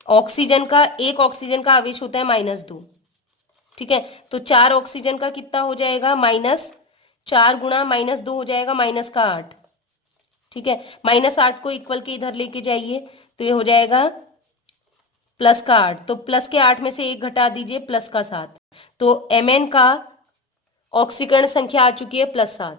ऑक्सीजन का, एक ऑक्सीजन का आवेश होता है -2। ठीक है, तो 4 ऑक्सीजन का कितना हो जाएगा, -4 गुणा -2 हो जाएगा -8। ठीक है, -8 को इक्वल के इधर लेके जाइए, तो ये हो जाएगा +8। तो प्लस के 8 में से 1 घटा दीजिए, +7। तो Mn का ऑक्सीकरण संख्या आ चुकी है +7।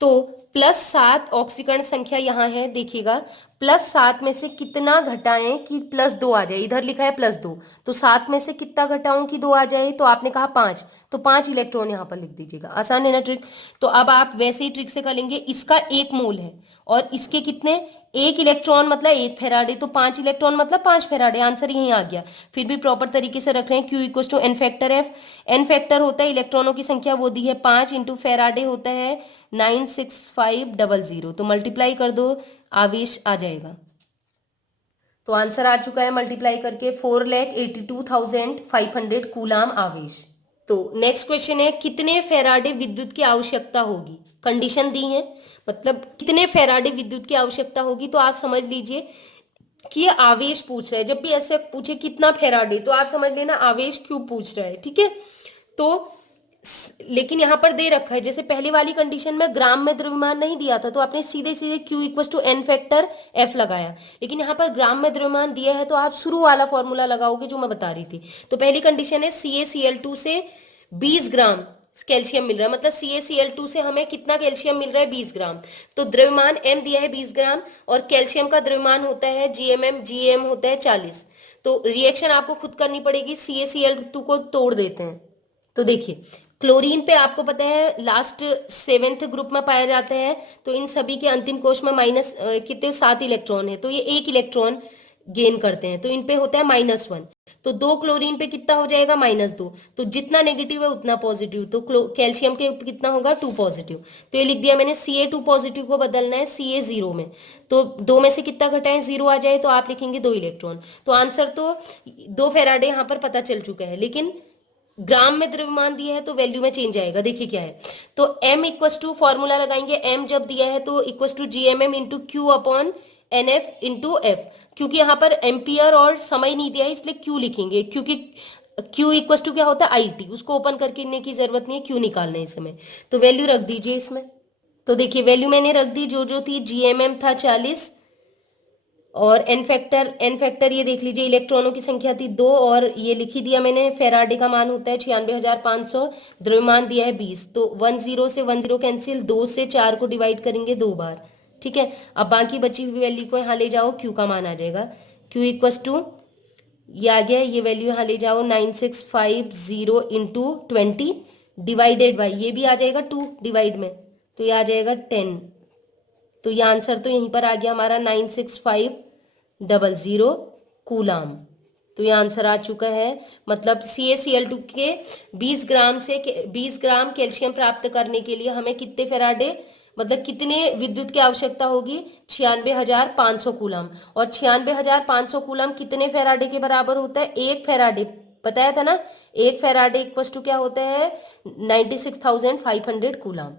तो +7 ऑक्सीकरण संख्या यहाँ है, देखिएगा +7 में से कितना घटाएं कि +2 आ जाए। इधर लिखा है +2, तो 7 में से कितना घटाऊं कि 2 आ जाए, तो आपने कहा 5, तो 5 इलेक्ट्रॉन यहाँ पर लिख दीजिएगा। आसान है ना ट्रिक। तो अब आप वैसे ही ट्रिक से कर लेंगे। इसका 1 मोल है और इसके कितने, 1 इलेक्ट्रॉन मतलब 1 फेराडे, तो 5 इलेक्ट्रॉन मतलब 5 फेराडे। आंसर यहीं आ गया। फिर भी प्रॉपर तरीके से रख रहे हैं। Q equal to N factor F। N factor होता है इलेक्ट्रॉनों की संख्या, वो दी है 5, इंटू फेराडे होता है 96500। तो मल्टीप्लाई कर दो, आवेश आ जाएगा। तो आंसर आ चुका है मल्टीप्लाई करके 4,82,500 कूलाम आवेश। तो नेक्स्ट क्वेश्चन है, कितने फेराडे विद्युत की आवश्यकता होगी। कंडीशन दी है, मतलब कितने फेराडे विद्युत की आवश्यकता होगी। तो आप समझ लीजिए कि ये आवेश पूछ रहा है। जब भी ऐसे पूछे कितना फेराडे, तो आप समझ लेना आवेश क्यों पूछ रहा है। ठीक है, तो लेकिन यहाँ पर दे रखा है, जैसे पहली वाली कंडीशन में ग्राम में द्रव्यमान नहीं दिया था, तो आपने सीधे सीधे Q equal to N factor F लगाया। लेकिन यहाँ पर ग्राम में द्रव्यमान दिया है, तो आप शुरू वाला फॉर्मूला लगाओगे जो मैं बता रही थी। तो पहली कंडीशन है CaCl2 से 20 ग्राम कैल्शियम मिल रहा है, मतलब CaCl2 से हमें कितना कैल्शियम मिल रहा है, 20 ग्राम। तो द्रव्यमान M दिया है 20 ग्राम, और कैल्शियम का द्रव्यमान होता है GM होता है 40। तो रिएक्शन आपको खुद करनी पड़ेगी। CaCl2 को तोड़ देते हैं। तो देखिए, क्लोरीन पे आपको पता है लास्ट 7th ग्रुप में पाया जाता है, तो इन सभी के अंतिम कोश में माइनस कितने, 7 इलेक्ट्रॉन है, तो ये 1 इलेक्ट्रॉन गेन करते हैं, तो इन पे होता है -1। तो 2 क्लोरीन पे कितना हो जाएगा, -2। तो जितना नेगेटिव है उतना पॉजिटिव, तो कैल्शियम के कितना होगा, 2 पॉजिटिव। तो ये लिख दिया मैंने। Ca2 पॉजिटिव को बदलना है Ca0 में, तो 2 में से कितना घटाएं, 0 आ जाए, तो आप लिखेंगे 2 इलेक्ट्रॉन। तो आंसर तो 2 फेराडे यहाँ पर पता चल चुका है, लेकिन ग्राम में द्रव्यमान दिया है तो वैल्यू में चेंज आएगा। देखिए क्या है, तो m इक्वल टू फॉर्मूला लगाएंगे। m जब दिया है तो equal to GMM into Q upon NF into F। क्योंकि यहाँ पर एम्पियर और समय नहीं दिया है, इसलिए Q लिखेंगे, क्योंकि Q इक्वल टू क्या होता है, IT। उसको ओपन करके की जरूरत नहीं है, Q निकालना है इसमें। तो वैल्यू रख दीजिए इसमें। तो देखिए वैल्यू मैंने रख दी, जो जो थी। GMM था 40, और एन फैक्टर ये देख लीजिए, इलेक्ट्रॉनों की संख्या थी 2, और ये लिख ही दिया मैंने। फेराडे का मान होता है 96,500, द्रव्यमान दिया है 20। तो 10 से 10 कैंसिल, 2 से 4 को डिवाइड करेंगे 2 बार। ठीक है, अब बाकी बची हुई वैल्यू को यहाँ ले जाओ, Q का मान आ जाएगा। Q इक्वस टू, ये आ गया, ये वैल्यू यहाँ ले जाओ 9650 इंटू 20 डिवाइडेड बाई, ये भी आ जाएगा 2 डिवाइड में, तो ये आ जाएगा 10। तो ये आंसर तो यहीं पर आ गया हमारा 96500 कूलाम। तो ये आंसर आ चुका है। मतलब CaCl2 के 20 ग्राम से 20 ग्राम कैल्शियम प्राप्त करने के लिए हमें कितने फेराडे, मतलब कितने विद्युत की आवश्यकता होगी, 96,500 कूलाम। और 96,500 कूलाम कितने फेराडे के बराबर होता है, 1 फेराडे। बताया था ना, 1 फेराडे इक्वल टू क्या होता है, 96,500 कूलाम।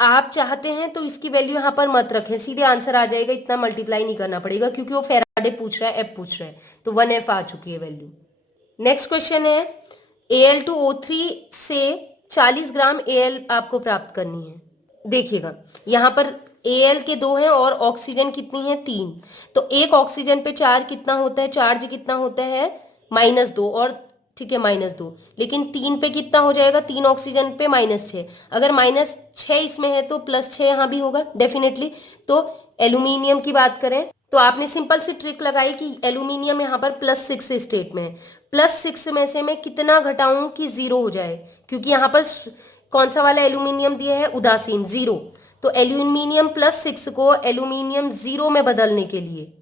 आप चाहते हैं तो इसकी वैल्यू यहाँ पर मत रखें, सीधे आंसर आ जाएगा, इतना मल्टीप्लाई नहीं करना पड़ेगा, क्योंकि वो फेराडे पूछ रहा है, F पूछ रहा है। तो 1F आ चुकी है वैल्यू। नेक्स्ट क्वेश्चन है, Al2O3 से 40 ग्राम Al आपको प्राप्त करनी है। देखिएगा यहाँ पर Al के 2 हैं और ऑक्सीजन कितनी है, 3। तो एक ऑक्सीजन पे चार्ज कितना होता है, चार्ज कितना होता है, -2, और ठीक है -2। लेकिन 3 पे कितना हो जाएगा, 3 ऑक्सीजन पे -6। अगर -6 इसमें है तो +6 यहाँ भी होगा डेफिनेटली। तो एल्यूमिनियम की बात करें तो आपने सिंपल सी ट्रिक लगाई कि एल्यूमिनियम यहाँ पर +6 स्टेट में है, +6 में से मैं कितना घटाऊं कि 0 हो जाए, क्योंकि यहाँ पर कौन सा वाला एल्यूमिनियम दिया है, उदासीन 0। तो एल्यूमिनियम +6 को एल्यूमिनियम 0 में बदलने के लिए,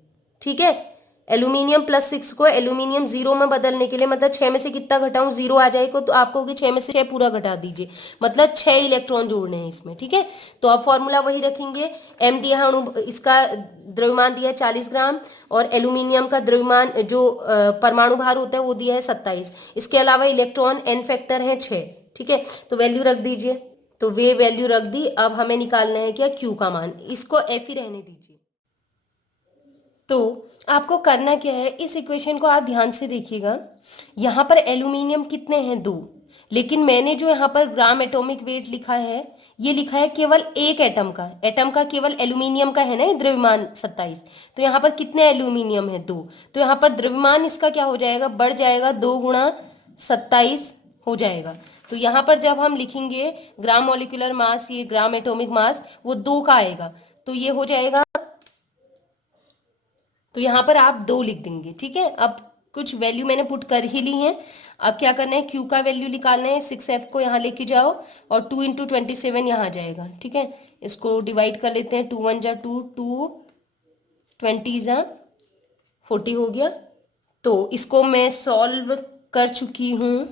ठीक है, एल्यूमिनियम +6 को एल्यूमिनियम 0 में बदलने के लिए, मतलब 6 में से कितना घटाऊं, 0 आ जाएगा, तो आपको कि 6 में से 6 पूरा घटा दीजिए, मतलब 6 इलेक्ट्रॉन जोड़ने हैं इसमें, ठीक है। तो अब फॉर्मूला वही रखेंगे, m दिया है अणु, इसका द्रव्यमान दिया है 40 ग्राम, और एल्यूमिनियम का द्रव्यमान जो परमाणु भार होता है वो दिया है 27। इसके अलावा इलेक्ट्रॉन n फैक्टर है 6, ठीक है। तो वैल्यू रख दीजिए, तो वे वैल्यू रख दी। अब हमें निकालना है क्या, Q का मान, इसको F ही रहने दीजिए। तो आपको करना क्या है, इस इक्वेशन को आप ध्यान से देखिएगा, यहाँ पर एल्यूमिनियम कितने हैं, 2, लेकिन मैंने जो यहाँ पर ग्राम एटॉमिक वेट लिखा है, ये लिखा है केवल एक एटम का केवल एल्यूमिनियम का है ना, द्रव्यमान 27। तो यहाँ पर कितने एल्यूमिनियम है, 2। तो यहाँ पर द्रव्यमान इसका क्या हो जाएगा, बढ़ जाएगा, 2 गुणा 27 हो जाएगा। तो यहाँ पर जब हम लिखेंगे ग्राम मॉलिक्यूलर मास, ये ग्राम एटॉमिक मास, वो 2 का आएगा, तो ये हो जाएगा, तो यहाँ पर आप 2 लिख देंगे, ठीक है। अब कुछ वैल्यू मैंने पुट कर ही ली है, अब क्या करना है, Q का वैल्यू निकालना है, 6F को यहाँ लेके जाओ, और 2 × 27 यहाँ आ जाएगा, ठीक है। इसको डिवाइड कर लेते हैं, 2 1 जा 2, 2 20 जा 40 हो गया। तो इसको मैं सॉल्व कर चुकी हूँ,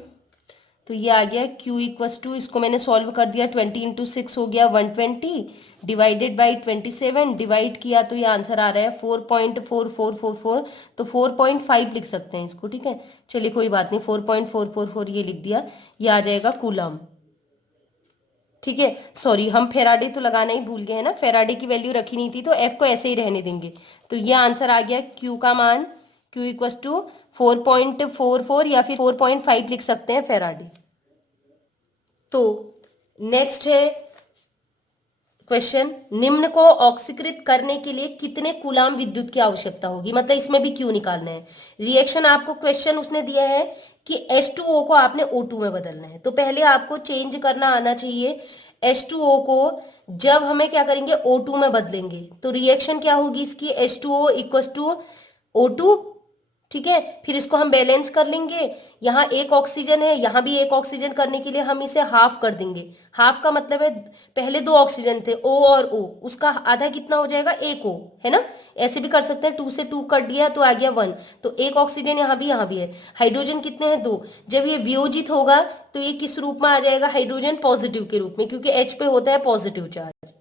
तो ये आ गया Q = इसको मैंने सॉल्व कर दिया, 20 × 6 हो गया 120, डिवाइडेड बाई 27, डिवाइड किया तो ये आंसर आ रहा है 4.4444, तो 4.5 लिख सकते हैं इसको, ठीक है। चलिए कोई बात नहीं, 4.444 ये लिख दिया, ये आ जाएगा कूलम, ठीक है। सॉरी, हम फेराडे तो लगाना ही भूल गए हैं ना, फेराडे की वैल्यू रखी नहीं थी, तो F को ऐसे ही रहने देंगे। तो ये आंसर आ गया, Q का मान Q = 4.44 या फिर 4.5 लिख सकते हैं फेराडे। तो नेक्स्ट है क्वेश्चन, निम्न को ऑक्सीकृत करने के लिए कितने कूलाम विद्युत की आवश्यकता होगी, मतलब इसमें भी क्यू निकालना है। रिएक्शन आपको क्वेश्चन उसने दिया है कि H2O को आपने O2 में बदलना है, तो पहले आपको चेंज करना आना चाहिए। H2O को जब हमें क्या करेंगे, O2 में बदलेंगे, तो रिएक्शन क्या होगी इसकी, H2O = O2, ठीक है। फिर इसको हम बैलेंस कर लेंगे, यहाँ एक ऑक्सीजन है, यहाँ भी एक ऑक्सीजन, करने के लिए हम इसे हाफ कर देंगे। हाफ का मतलब है पहले 2 ऑक्सीजन थे, O और O, उसका आधा कितना हो जाएगा, 1 O, है ना। ऐसे भी कर सकते हैं, 2 से 2 कट दिया तो आ गया 1, तो एक ऑक्सीजन यहाँ भी है। हाइड्रोजन कितने हैं, 2। जब ये वियोजित होगा तो ये किस रूप में आ जाएगा, हाइड्रोजन पॉजिटिव के रूप में, क्योंकि H पे होता है पॉजिटिव चार्ज।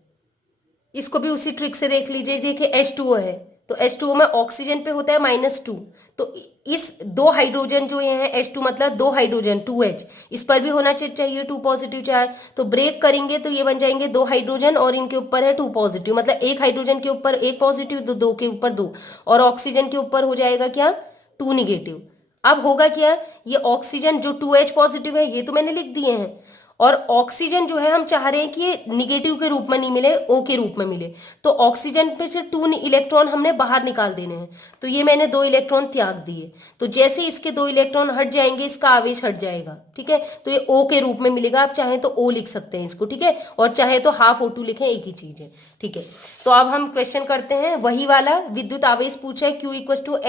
इसको भी उसी ट्रिक से देख लीजिए, देखिए H2O है, तो H2O में ऑक्सीजन पे होता है -2, तो इस 2 हाइड्रोजन जो ये हैं, H2 मतलब 2 हाइड्रोजन 2H, इस पर भी होना चाहिए 2 पॉजिटिव चार्ज, तो ब्रेक करेंगे तो ये बन जाएंगे 2 हाइड्रोजन, और इनके ऊपर है 2 पॉजिटिव, मतलब एक हाइड्रोजन के ऊपर 1 पॉजिटिव, तो 2 के ऊपर 2, और ऑक्सीजन के ऊपर हो जाएगा क्या, 2 निगेटिव। अब होगा क्या, ये ऑक्सीजन जो 2H पॉजिटिव है, ये तो मैंने लिख दिए हैं, और ऑक्सीजन जो है हम चाह रहे हैं कि ये निगेटिव के रूप में नहीं मिले, O के रूप में मिले, तो ऑक्सीजन पे से 2 इलेक्ट्रॉन हमने बाहर निकाल देने हैं, तो ये मैंने 2 इलेक्ट्रॉन त्याग दिए, तो जैसे इसके 2 इलेक्ट्रॉन हट जाएंगे, इसका आवेश हट जाएगा, ठीक है, तो ये O के रूप में मिलेगा। आप चाहें तो O लिख सकते हैं इसको, ठीक है, और चाहे तो हाफ O2 लिखें, एक ही चीज है, ठीक है। तो अब हम क्वेश्चन करते हैं, वही वाला विद्युत आवेश पूछा है, Q =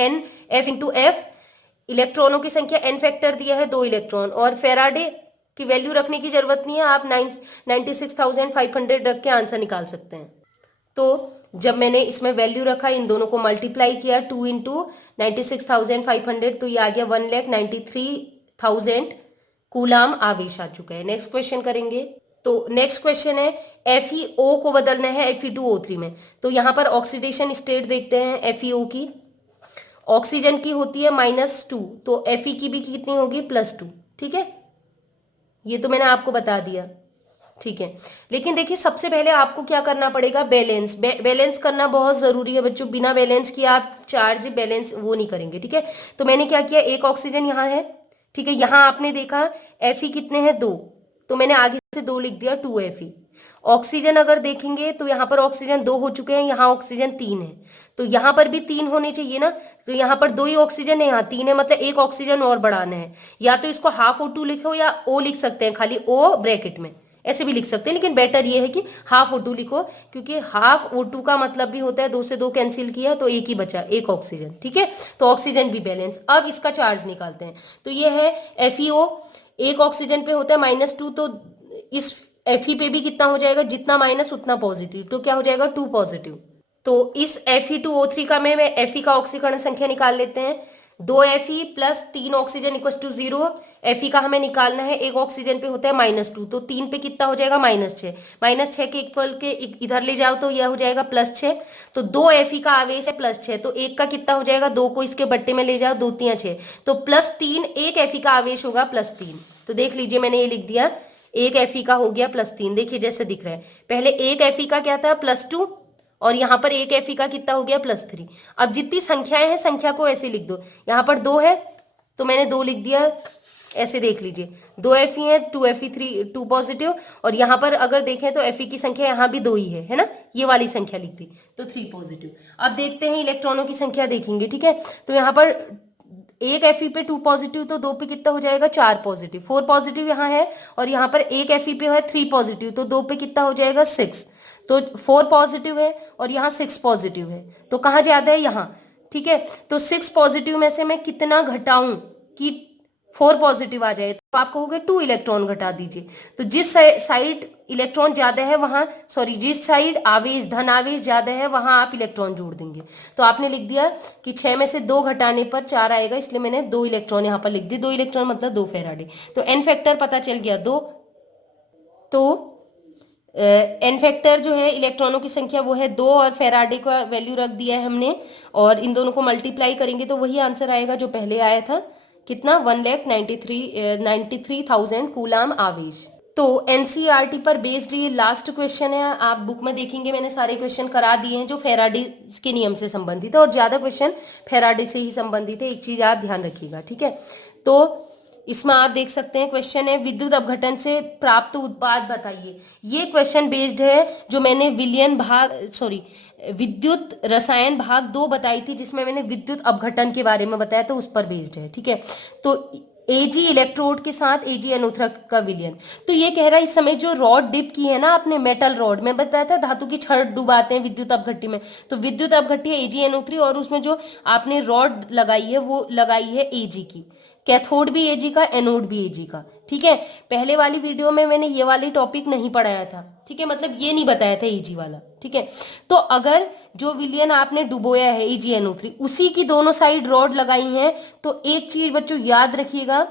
NF × F, इलेक्ट्रॉनों की संख्या n फैक्टर दिया है, 2 इलेक्ट्रॉन, और फेराडे की वैल्यू रखने की जरूरत नहीं है, आप 96,500 रख के आंसर निकाल सकते हैं। तो जब मैंने इसमें वैल्यू रखा, इन दोनों को मल्टीप्लाई किया, 2 × 96,500, तो ये आ गया 1,93,000 कूलाम आवेश आ चुका है। नेक्स्ट क्वेश्चन करेंगे, तो नेक्स्ट क्वेश्चन है, FeO को बदलना है Fe2O3 में, तो यहाँ पर ऑक्सीडेशन स्टेट देखते हैं। FeO की, ऑक्सीजन की होती है -2, तो Fe की भी कितनी होगी, +2, ठीक है, ये तो मैंने आपको बता दिया, ठीक है। लेकिन देखिए, सबसे पहले आपको क्या करना पड़ेगा, बैलेंस करना बहुत जरूरी है बच्चों, बिना बैलेंस किए आप चार्ज बैलेंस वो नहीं करेंगे, ठीक है। तो मैंने क्या किया, एक ऑक्सीजन यहाँ है, ठीक है, यहाँ आपने देखा Fe कितने हैं, 2, तो मैंने आगे से 2 लिख दिया, 2Fe। ऑक्सीजन अगर देखेंगे तो यहाँ पर ऑक्सीजन 2 हो चुके हैं, यहाँ ऑक्सीजन 3 है, तो यहाँ पर भी 3 होने चाहिए ना, तो यहाँ पर 2 ही ऑक्सीजन है, यहाँ 3 है, मतलब एक ऑक्सीजन और बढ़ाना है। या तो इसको हाफ O2 लिखो, या O लिख सकते हैं, खाली O ब्रैकेट में, ऐसे भी लिख सकते हैं, लेकिन बेटर ये है कि हाफ O2 लिखो, क्योंकि हाफ O2 का मतलब भी होता है 2 से 2 कैंसिल किया तो एक ही बचा, एक ऑक्सीजन। ठीक है, तो ऑक्सीजन भी बैलेंस। अब इसका चार्ज निकालते हैं। तो ये है FeO, एक ऑक्सीजन पे होता है -2, तो इस Fe पे भी कितना हो जाएगा, जितना माइनस उतना पॉजिटिव, तो क्या हो जाएगा 2 पॉजिटिव। तो इस Fe2O3 का मैं Fe का ऑक्सीकरण संख्या निकाल लेते हैं। 2 Fe plus 3 oxygen equal to 0। Fe का हमें निकालना है, एक ऑक्सीजन पे होता है -2, तो 3 पे कितना हो जाएगा -6। -6 के इक्वल के इधर ले जाओ तो यह हो जाएगा +6। तो 2 Fe का आवेश है +6, तो एक का कितना हो जाएगा, 2 को इसके बट्टे में ले जाओ, 2 3 6, तो +3, एक Fe का आवेश होगा +3। तो देख लीजिए मैंने ये लिख दिया, एक Fe का हो गया +3। देखिए जैसे दिख रहा है, पहले एक Fe का क्या था +2, और यहाँ पर एक Fe का कितना हो गया +3। अब जितनी संख्याएं हैं संख्या को ऐसे लिख दो, यहाँ पर 2 है तो मैंने 2 लिख दिया, ऐसे देख लीजिए 2 Fe है, 2 Fe3 2 पॉजिटिव, और यहाँ पर अगर देखें तो Fe की संख्या यहाँ भी 2 ही है ना, ये वाली संख्या लिख दी, तो 3 पॉजिटिव। अब देखते हैं इलेक्ट्रॉनों की संख्या देखेंगे। ठीक है, तो यहाँ पर एक Fe पे 2 पॉजिटिव, तो 2 पे कितना हो जाएगा 4 पॉजिटिव, 4 पॉजिटिव यहाँ है, और यहाँ पर एक Fe पे है 3 पॉजिटिव, तो 2 पे कितना हो जाएगा 6, तो 4 पॉजिटिव है और यहाँ 6 पॉजिटिव है, तो कहाँ ज्यादा है यहाँ। ठीक है, तो 6 पॉजिटिव में से मैं कितना घटाऊं कि 4 पॉजिटिव आ जाए, तो आपको हो गया 2 इलेक्ट्रॉन घटा दीजिए। तो जिस साइड इलेक्ट्रॉन ज्यादा है वहां, सॉरी जिस साइड आवेश धन आवेश ज्यादा है वहां आप इलेक्ट्रॉन जोड़ देंगे। तो आपने लिख दिया कि 6 में से 2 घटाने पर 4 आएगा, इसलिए मैंने 2 इलेक्ट्रॉन यहाँ पर लिख दी। 2 इलेक्ट्रॉन मतलब 2 फेराडे, तो एन फैक्टर पता चल गया 2। तो एन फैक्टर जो है इलेक्ट्रॉनों की संख्या वो है 2, और फेराडे का वैल्यू रख दिया है हमने, और इन दोनों को मल्टीप्लाई करेंगे तो वही आंसर आएगा जो पहले आया था, कितना 1,93,000 कूलाम आवेश। तो एनसीईआरटी पर बेस्ड ये लास्ट क्वेश्चन है, आप बुक में देखेंगे मैंने सारे क्वेश्चन करा दिए हैं जो फेराडे के नियम से संबंधित है, और ज्यादा क्वेश्चन फेराडे से ही संबंधित है, एक चीज आप ध्यान रखिएगा। ठीक है, तो इसमें आप देख सकते हैं क्वेश्चन है विद्युत अपघटन से प्राप्त उत्पाद बताइए। ये क्वेश्चन बेस्ड है जो मैंने विद्युत रसायन भाग 2 बताई थी, जिसमें मैंने विद्युत अपघटन के बारे में बताया, तो उस पर बेस्ड है। ठीक है, तो Ag इलेक्ट्रोड के साथ Ag अनुत्रक का विलयन। तो ये कह रहा है इस समय जो रॉड डिप की है ना आपने, मेटल रॉड में बताया था धातु की छड़ डुबाते हैं विद्युत अपघट्टी में, तो विद्युत अपघट्टी है Ag अनुत्री, और उसमें जो आपने रॉड लगाई है वो लगाई है Ag की, कैथोड भी Ag का, एनोड भी Ag का। ठीक है, पहले वाली वीडियो में मैंने ये वाली टॉपिक नहीं पढ़ाया था। ठीक है, मतलब ये नहीं बताया था Ag वाला। ठीक है, तो अगर जो विलयन आपने डुबोया है AgNO3 उसी की दोनों साइड रॉड लगाई हैं, तो एक चीज बच्चों याद रखिएगा,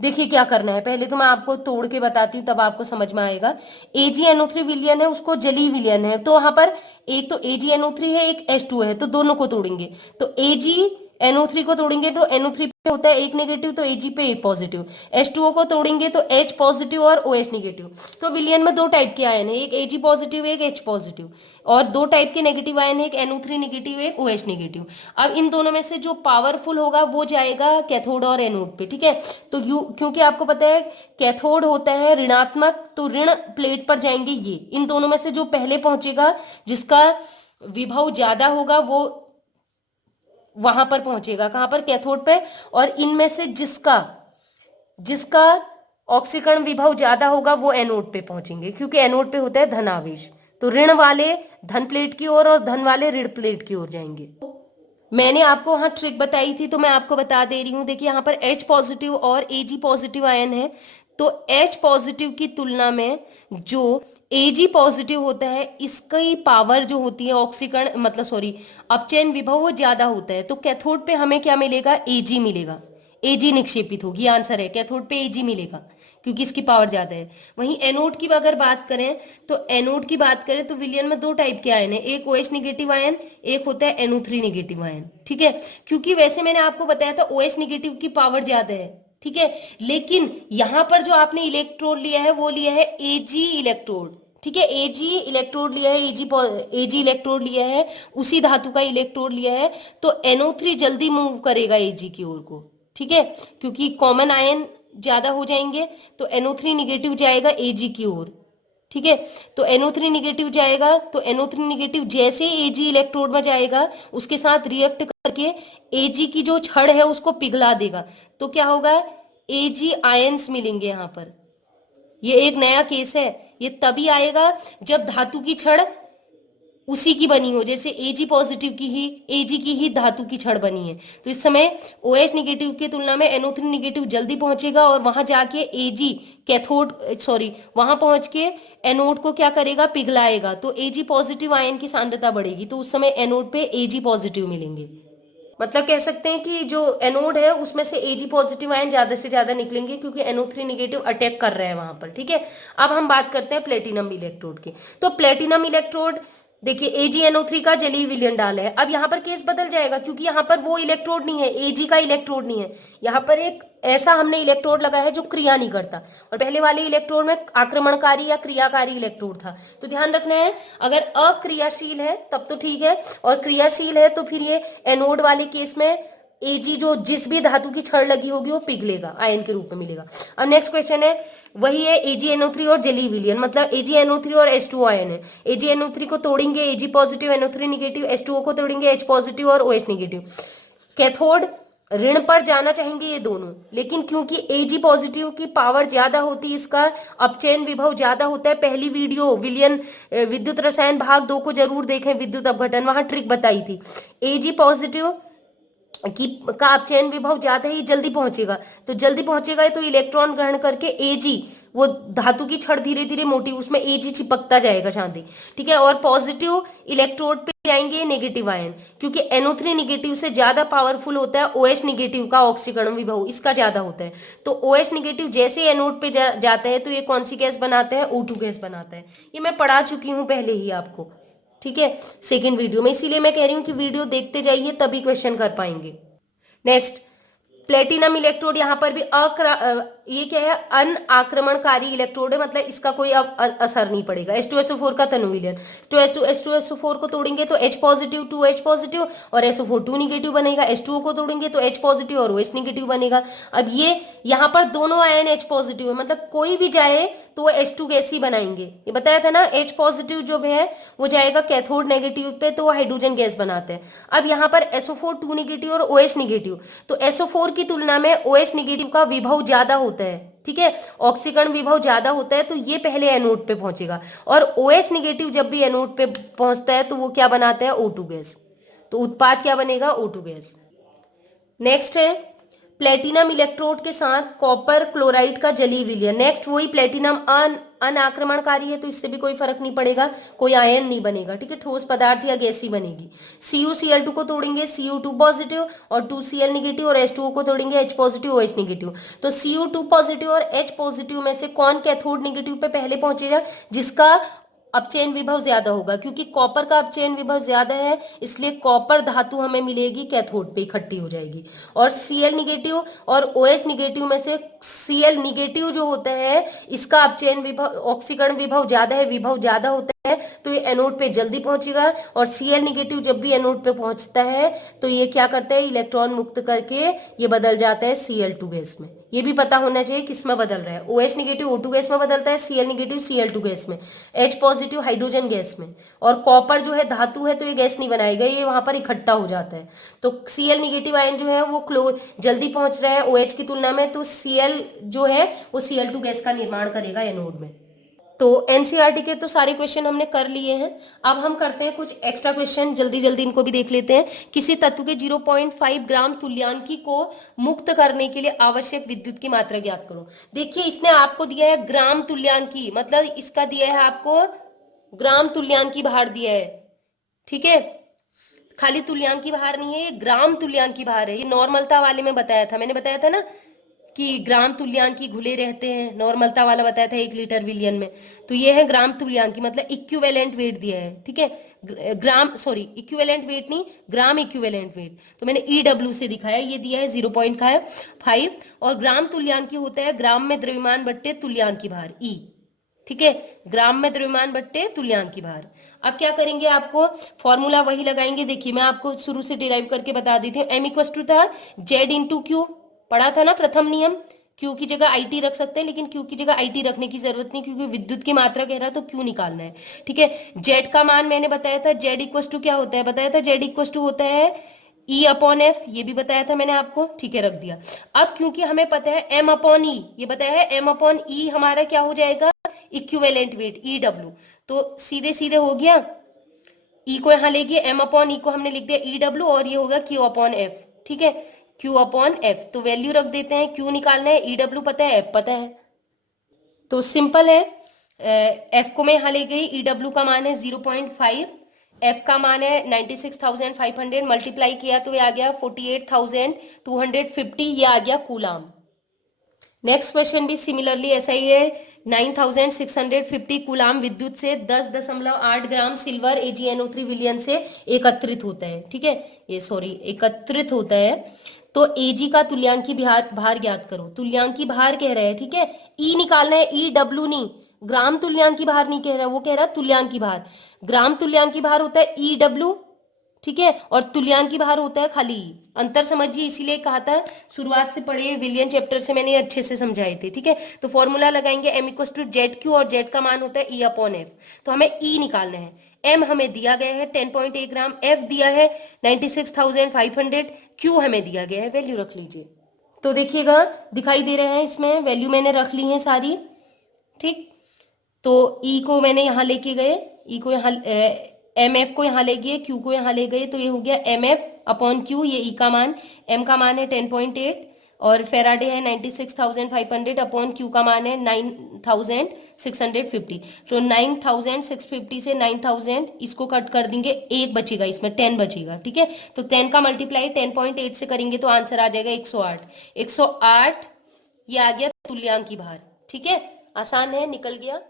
देखिए क्या करना है। पहले तो मैं आपको तोड़ के बताती हूँ तब आपको समझ में आएगा। AgNO3 विलयन है, उसको जली विलयन है, तो वहां पर एक तो AgNO3 है, एक H2 है, तो दोनों को तोड़ेंगे, तो AgNO3 को तोड़ेंगे तो NO3 पे होता है एक नेगेटिव, तो Ag पे एक पॉजिटिव। H2O को तोड़ेंगे तो H पॉजिटिव और OH नेगेटिव। तो विलयन में 2 टाइप के आयन है, एक Ag पॉजिटिव एक H पॉजिटिव, और 2 टाइप के नेगेटिव आयन है, एक NO3 नेगेटिव एक OH नेगेटिव। अब इन दोनों में से जो पावरफुल होगा वो जाएगा कैथोड और एनोड पे। ठीक है, तो क्योंकि आपको पता है कैथोड होता है ऋणात्मक, तो ऋण प्लेट पर जाएंगे ये। इन दोनों में से जो पहले पहुंचेगा, जिसका विभव ज्यादा होगा, वो वहां पर पहुंचेगा, कहां पर, कैथोड पे। और इनमें से जिसका जिसका ऑक्सीकरण विभव ज्यादा होगा वो एनोड पे पहुंचेंगे, क्योंकि एनोड पे होता है धन आवेश, तो ऋण वाले धन प्लेट की ओर और धन वाले ऋण प्लेट की ओर जाएंगे। मैंने आपको वहां ट्रिक बताई थी, तो मैं आपको बता दे रही हूं। देखिए यहाँ पर H पॉजिटिव और Ag पॉजिटिव आयन है, तो H पॉजिटिव की तुलना में जो Ag पॉजिटिव होता है, इसकी पावर जो होती है ऑक्सीकरण मतलब सॉरी अपचयन विभव वो ज्यादा होता है, तो कैथोड पे हमें क्या मिलेगा, Ag मिलेगा, Ag निक्षेपित होगी। आंसर है कैथोड पे Ag मिलेगा, क्योंकि इसकी पावर ज्यादा है। वहीं एनोड की अगर बात करें, तो एनोड की बात करें तो विलयन में 2 टाइप के आयन है, एक OH नेगेटिव आयन, एक होता है NO3 नेगेटिव आयन। ठीक है, क्योंकि वैसे मैंने आपको बताया था OH नेगेटिव की पावर ज्यादा है। ठीक है, लेकिन यहां पर जो आपने इलेक्ट्रोड लिया है वो लिया है Ag इलेक्ट्रोड। ठीक है, Ag इलेक्ट्रोड लिया है, Ag इलेक्ट्रोड लिया है, उसी धातु का इलेक्ट्रोड लिया है, तो NO3 जल्दी मूव करेगा Ag की ओर को। ठीक है, क्योंकि कॉमन आयन ज्यादा हो जाएंगे, तो NO3 निगेटिव जाएगा Ag की ओर। ठीक है, तो NO3 निगेटिव जाएगा, तो NO3 निगेटिव जैसे Ag इलेक्ट्रोड में जाएगा उसके साथ रिएक्ट करके Ag की जो छड़ है उसको पिघला देगा, तो क्या होगा, Ag आयंस मिलेंगे यहाँ पर। ये एक नया केस है। ये तभी आएगा जब धातु की छड़ उसी की बनी हो, जैसे एजी पॉजिटिव की ही, एजी की ही धातु की छड़ बनी है। तो इस समय ओएच निगेटिव की तुलना में NO3 निगेटिव जल्दी पहुंचेगा और वहां जाके एजी कैथोड सॉरी वहां पहुंच के एनोड को क्या करेगा, पिघलाएगा। तो एजी पॉजिटिव आयन की सांद्रता बढ़ेगी, तो उस समय एनोड पे एजी पॉजिटिव मिलेंगे। मतलब कह सकते हैं कि जो एनोड है उसमें से एजी पॉजिटिव आयन ज्यादा से ज्यादा निकलेंगे, क्योंकि NO3 निगेटिव अटैक कर रहे हैं वहां पर। ठीक है, अब हम बात करते हैं प्लेटिनम इलेक्ट्रोड की। तो प्लेटिनम इलेक्ट्रोड देखिए, AgNO3 का जलीय विलयन डाला है। अब यहाँ पर केस बदल जाएगा, क्योंकि यहाँ पर वो इलेक्ट्रोड नहीं है, एजी का इलेक्ट्रोड नहीं है। यहाँ पर एक ऐसा हमने इलेक्ट्रोड लगा है जो क्रिया नहीं करता, और पहले वाले इलेक्ट्रोड में आक्रमणकारी या क्रियाकारी इलेक्ट्रोड था। तो ध्यान रखना है, अगर अक्रियाशील है तब तो ठीक है, और क्रियाशील है तो फिर ये एनोड वाले केस में एजी जो जिस भी धातु की छड़ लगी होगी वो पिघलेगा, आयन के रूप में मिलेगा। अब नेक्स्ट क्वेश्चन है, वही है AgNO3 और जलीय विलयन। मतलब AgNO3 और H2O आयन है। AgNO3 को तोड़ेंगे Ag positive NO3 negative, H2O को तोड़ेंगे H पॉजिटिव और OH निगेटिव। कैथोड ऋण पर जाना चाहेंगे ये दोनों, लेकिन क्योंकि Ag पॉजिटिव की पावर ज्यादा होती है, इसका अपचयन विभव ज्यादा होता है। पहली वीडियो विलयन विद्युत रसायन भाग 2 को जरूर देखें, विद्युत अपघटन, वहां ट्रिक बताई थी। Ag पॉजिटिव की का अपचयन विभव ज्यादा ही जल्दी पहुंचेगा, तो जल्दी पहुंचेगा तो इलेक्ट्रॉन ग्रहण करके एजी वो धातु की छड़ धीरे धीरे मोटी, उसमें एजी चिपकता जाएगा शांति। ठीक है, और पॉजिटिव इलेक्ट्रोड पे जाएंगे नेगेटिव आयन, क्योंकि NO3 निगेटिव से ज्यादा पावरफुल होता है OH निगेटिव का ऑक्सीकरण विभव, इसका ज्यादा होता है। तो OH निगेटिव जैसे एनोड पे जाता है तो ये कौन सी गैस बनाता है, O2 गैस बनाता है। ये मैं पढ़ा चुकी हूं पहले ही आपको, ठीक है, सेकेंड वीडियो में। इसीलिए मैं कह रही हूँ कि वीडियो देखते जाइए तभी क्वेश्चन कर पाएंगे। नेक्स्ट, प्लेटिनम इलेक्ट्रोड, यहाँ पर भी ये क्या है, अन आक्रमणकारी इलेक्ट्रोड है, मतलब इसका कोई अब असर नहीं पड़ेगा। H2SO4 का तनु विलयन, तो H2SO4 को तोड़ेंगे तो H पॉजिटिव 2H पॉजिटिव और SO4 2 निगेटिव बनेगा। H2O को तोड़ेंगे तो H पॉजिटिव और OH निगेटिव बनेगा। अब ये यहाँ पर दोनों आयन H पॉजिटिव है, मतलब कोई भी जाए तो वो H2 गैस ही बनाएंगे। ये बताया था ना, H पॉजिटिव जो है वो जाएगा कैथोड नेगेटिव पे तो वो हाइड्रोजन गैस बनाते हैं। अब यहाँ पर SO4 2 निगेटिव और OH निगेटिव, तो SO4 की तुलना में OH निगेटिव का विभव ज्यादा होता है। ठीक है, ऑक्सीकरण विभव ज्यादा होता है, तो ये पहले एनोड पे पहुंचेगा, और OH निगेटिव जब भी एनोड पे पहुंचता है तो वो क्या बनाता है, O2 गैस। तो उत्पाद क्या बनेगा, O2 गैस। नेक्स्ट है प्लेटिनम इलेक्ट्रोड के साथ कॉपर क्लोराइड का जलीय विलयन। नेक्स्ट वही प्लेटिनम अनाक्रमणकारी है, तो इससे भी कोई फर्क नहीं पड़ेगा, कोई आयन नहीं बनेगा। ठीक है, ठोस पदार्थ या गैस ही बनेगी। CuCl2 को तोड़ेंगे Cu2 पॉजिटिव और 2Cl निगेटिव, और H2O को तोड़ेंगे H पॉजिटिव OH निगेटिव। तो Cu2 पॉजिटिव और H पॉजिटिव में से कौन कैथोड निगेटिव पे पहले पहुंचेगा, जिसका अपचयन विभव ज्यादा होगा। क्योंकि कॉपर का अपचयन विभव ज्यादा है, इसलिए कॉपर धातु हमें मिलेगी कैथोड पे इकट्ठी हो जाएगी। और Cl निगेटिव और OH निगेटिव में से Cl निगेटिव जो होता है इसका अपचयन विभव, ऑक्सीकरण विभव ज्यादा है, विभव ज्यादा होता है, तो ये एनोड पे जल्दी पहुंचेगा। और Cl निगेटिव जब भी एनोड पे पहुंचता है तो ये क्या करता है, इलेक्ट्रॉन मुक्त करके ये बदल जाता है Cl2 गैस में। ये भी पता होना चाहिए किस में बदल रहा है। OH निगेटिव O2 गैस में बदलता है, Cl निगेटिव Cl2 गैस में, H पॉजिटिव हाइड्रोजन गैस में। और कॉपर जो है धातु है तो ये गैस नहीं बनाएगा, ये वहां पर इकट्ठा हो जाता है। तो Cl निगेटिव आयन जो है वो जल्दी पहुंच रहा है OH की तुलना में, तो Cl जो है वो Cl2 गैस का निर्माण करेगा एनोड में। तो एनसीईआरटी के तो सारे क्वेश्चन हमने कर लिए हैं। अब हम करते हैं कुछ एक्स्ट्रा क्वेश्चन, जल्दी जल्दी इनको भी देख लेते हैं। किसी तत्व के 0.5 ग्राम तुल्यांकी को मुक्त करने के लिए आवश्यक विद्युत की मात्रा ज्ञात करो। देखिए, इसने आपको दिया है ग्राम तुल्यांकी, मतलब इसका दिया है आपको ग्राम तुल्यांकी भार दिया है। ठीक है, खाली तुल्यांकी भार नहीं है, ये ग्राम तुल्यांकी भार है। ये नॉर्मलता वाले में बताया था, मैंने बताया था ना कि ग्राम तुल्यांकी घुले रहते हैं, नॉर्मलता वाला बताया था 1 लीटर विलियन में। तो ये है ग्राम तुल्यांकी, मतलब इक्विवेलेंट वेट दिया है। ठीक है, ग्राम सॉरी इक्विवेलेंट वेट नहीं, ग्राम इक्विवेलेंट वेट, तो मैंने EW से दिखाया, ये दिया है 0.5। और ग्राम तुल्यांकी होता है ग्राम में द्रव्यमान बट्टे तुल्यांकी भार E। ठीक है, ग्राम में द्रव्यमान बट्टे तुल्यांकी भार। अब क्या करेंगे, आपको फॉर्मूला वही लगाएंगे। देखिए, मैं आपको शुरू से डिराइव करके बता देती हूँ। M इक्वल टू था Z/Q, पढ़ा था ना प्रथम नियम। Q की जगह IT रख सकते हैं, लेकिन Q की जगह IT रखने की जरूरत नहीं, क्योंकि विद्युत की मात्रा कह रहा है तो Q निकालना है। ठीक है, Z का मान मैंने बताया था, Z इक्वल टू क्या होता है, बताया था Z इक्वल टू होता है E अपॉन एफ, ये भी बताया था मैंने आपको, ठीक है, रख दिया। अब क्योंकि हमें पता है M अपॉन ई, ये बताया है M अपॉन ई हमारा क्या हो जाएगा, इक्विवेलेंट वेट ई डब्ल्यू। तो सीधे सीधे हो गया, ई को यहां ले गए, M अपॉन ई को हमने लिख दिया ई डब्ल्यू, और ये होगा Q अपॉन एफ, ठीक है, Q अपॉन एफ। तो वैल्यू रख देते हैं, Q निकालना है, ई डब्ल्यू पता है, एफ पता है, तो सिंपल है। एफ को मैं यहां ले गई, ई डब्ल्यू का मान है 0.5, एफ का मान है 96,500, मल्टीप्लाई किया तो ये आ गया 48,250, ये आ गया कूलाम। नेक्स्ट क्वेश्चन भी सिमिलरली ऐसा ही है, 9,650 कूलाम विद्युत से 10.8 ग्राम सिल्वर AgNO3 विलयन से एकत्रित होता है, ठीक है, ये सॉरी एकत्रित होता है। तो Ag का तुल्यांकी भार ज्ञात करो, तुल्यांकी भार कह रहा है, ठीक है, ई निकालना है, ई डब्ल्यू नहीं, ग्राम तुल्यांकी भार नहीं कह रहा, वो कह रहा तुल्यांकी भार। ग्राम तुल्यांकी भार होता है ई डब्ल्यू, ठीक है, और तुल्यांकी भार होता है खाली ई। अंतर समझिए, इसीलिए कहा था शुरुआत से पढ़े विलियन चैप्टर से मैंने अच्छे से समझाए थे, ठीक है। तो फॉर्मूला लगाएंगे M equal to Z Q, और जेड का मान होता है E अपॉन एफ। तो हमें E निकालना है, M हमें दिया गया है 10.8 ग्राम, F दिया है 96,500, Q हमें दिया गया है, वैल्यू रख लीजिए। तो देखिएगा दिखाई दे रहे हैं, इसमें वैल्यू मैंने रख ली है सारी, ठीक। तो E को मैंने यहाँ लेके गए, E को यहाँ एम एफ को यहाँ ले गए, क्यू को यहाँ ले गए, तो ये हो गया एम एफ अपॉन क्यू, ये ई का मान, एम का मान है 10.8 और फेराडे है 96,500 अपॉन क्यू का मान है 9,650। तो 9,650 से 9,000 इसको कट कर देंगे, एक बचेगा इसमें, 10 बचेगा, ठीक है। तो 10 का मल्टीप्लाई 10.8 से करेंगे तो आंसर आ जाएगा 108। 108 ये आ गया तुल्यांकी भार, ठीक है, आसान है, निकल गया।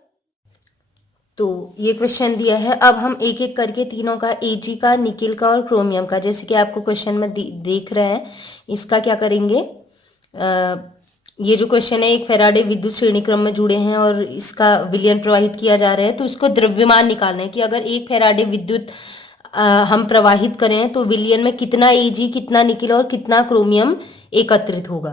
तो ये क्वेश्चन दिया है, अब हम एक एक करके तीनों का, Ag का, निकिल का और क्रोमियम का, जैसे कि आपको क्वेश्चन में देख रहे हैं, इसका क्या करेंगे। ये जो क्वेश्चन है, एक फेराडे विद्युत श्रेणी क्रम में जुड़े हैं और इसका विलयन प्रवाहित किया जा रहा है, तो इसको द्रव्यमान निकालना है कि अगर एक फेराडे विद्युत हम प्रवाहित करें तो विलयन में कितना Ag, कितना निकिल और कितना क्रोमियम एकत्रित होगा।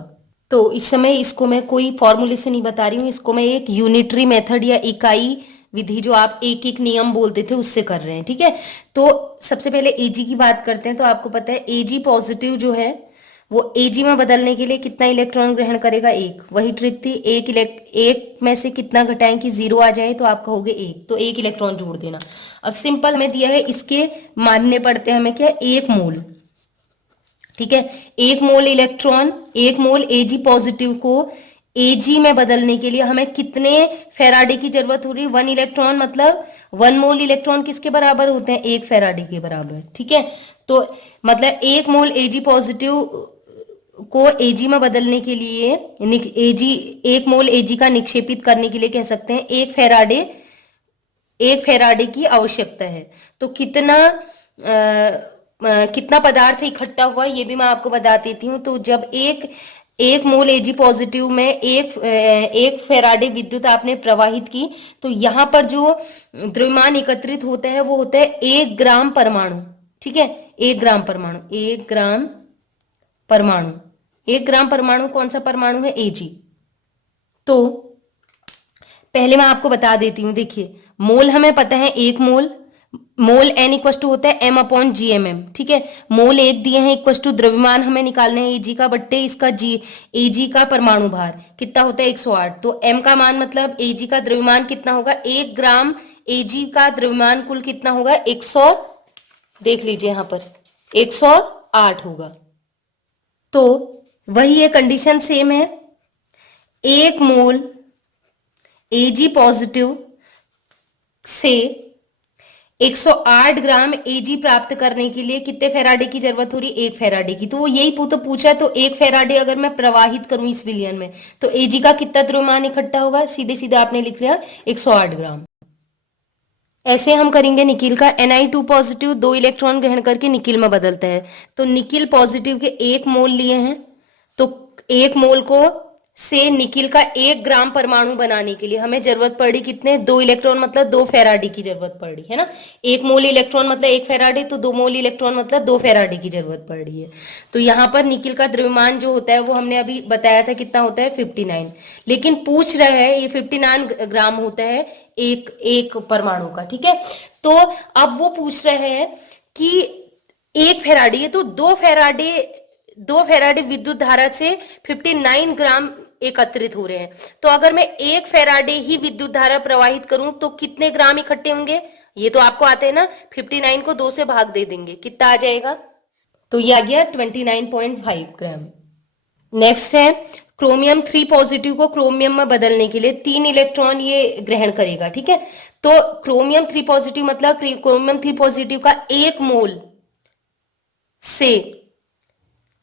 तो इस समय इसको मैं कोई फॉर्मूले से नहीं बता रही हूँ, इसको मैं एक यूनिटरी मेथड या इकाई विधि, जो आप एक एक नियम बोलते थे, उससे कर रहे हैं, ठीक है। तो सबसे पहले Ag की बात करते हैं। तो आपको पता है Ag पॉजिटिव जो है वो Ag में बदलने के लिए कितना इलेक्ट्रॉन ग्रहण करेगा, एक। वही ट्रिक थी, एक में से कितना घटाएं कि 0 आ जाए, तो आप कहोगे एक, तो एक इलेक्ट्रॉन जोड़ देना। अब सिंपल हमें दिया है, इसके मानने पड़ते हैं हमें क्या, 1 मोल, ठीक है, 1 मोल इलेक्ट्रॉन, 1 मोल Ag पॉजिटिव को Ag में बदलने के लिए हमें कितने फेराडे की जरूरत हो रही है, 1 इलेक्ट्रॉन, मतलब 1 मोल इलेक्ट्रॉन किसके बराबर होते हैं, 1 फेराडे के बराबर, ठीक है। तो मतलब 1 मोल Ag पॉजिटिव को Ag में बदलने के लिए, Ag 1 मोल Ag का निक्षेपित करने के लिए कह सकते हैं 1 फेराडे की आवश्यकता है। तो कितना पदार्थ इकट्ठा हुआ, ये भी मैं आपको बता देती हूँ। तो जब एक मोल Ag पॉजिटिव में एक फेराडे विद्युत आपने प्रवाहित की, तो यहाँ पर जो द्रव्यमान एकत्रित होता है वो होता है 1 ग्राम परमाणु, ठीक है, 1 ग्राम परमाणु, 1 ग्राम परमाणु, 1 ग्राम परमाणु कौन सा परमाणु है, Ag। तो पहले मैं आपको बता देती हूँ, देखिए मोल हमें पता है, 1 मोल N इक्वल टू होता है M अपॉन GMM, ठीक है। मोल 1 दिए हैं, इक्वल टू द्रव्यमान हमें निकालना है Ag का, बट्टे इसका Ag का परमाणु भार कितना होता है, 108। तो M का मान मतलब Ag का द्रव्यमान कितना होगा, 1 ग्राम Ag का द्रव्यमान कुल कितना होगा, 100, देख लीजिए यहाँ पर 108 होगा। तो वही है, कंडीशन सेम है, 1 मोल Ag पॉजिटिव से 108 ग्राम Ag प्राप्त करने के लिए कितने फेराडे की जरूरत हो रही है, 1 फेराडे की। तो वो यही तो पूछा है, तो 1 फेराडे अगर मैं प्रवाहित करूं इस विलयन में, तो Ag का कितना द्रव्यमान इकट्ठा होगा, सीधे सीधे आपने लिख लिया 108 ग्राम। ऐसे हम करेंगे निकिल का, Ni2 पॉजिटिव 2 इलेक्ट्रॉन ग्रहण करके निकिल में बदलता है। तो निकिल पॉजिटिव के 1 मोल लिए हैं, तो 1 मोल को से निकिल का 1 ग्राम परमाणु बनाने के लिए हमें जरूरत पड़ी कितने, 2 इलेक्ट्रॉन, मतलब 2 फेराडे की जरूरत पड़ रही है ना। 1 मोल इलेक्ट्रॉन मतलब 1 फेराडे, तो 2 मोल इलेक्ट्रॉन मतलब 2 फेराडे की जरूरत पड़ रही है। तो यहाँ पर निकिल का द्रव्यमान जो होता है वो हमने अभी बताया था कितना होता है, 59। लेकिन पूछ रहा है ये 59 ग्राम होता है एक परमाणु का, ठीक है। तो अब वो पूछ रहे हैं कि 1 फेराडे, ये तो 2 फेराडे विद्युत धारा से 59 ग्राम एकत्रित हो रहे हैं। तो अगर मैं 1 फेराडे ही विद्युत धारा प्रवाहित करूं तो कितने ग्राम इकट्ठे होंगे? ये तो आपको आते हैं ना, 59 को 2 से भाग दे देंगे, कितना आ जाएगा? तो ये आ गया 29.5 ग्राम। नेक्स्ट है क्रोमियम 3 पॉजिटिव को क्रोमियम में बदलने के लिए 3 इलेक्ट्रॉन ये ग्रहण करेगा, ठीक है। तो क्रोमियम 3 पॉजिटिव मतलब क्रोमियम 3 पॉजिटिव का 1 मोल से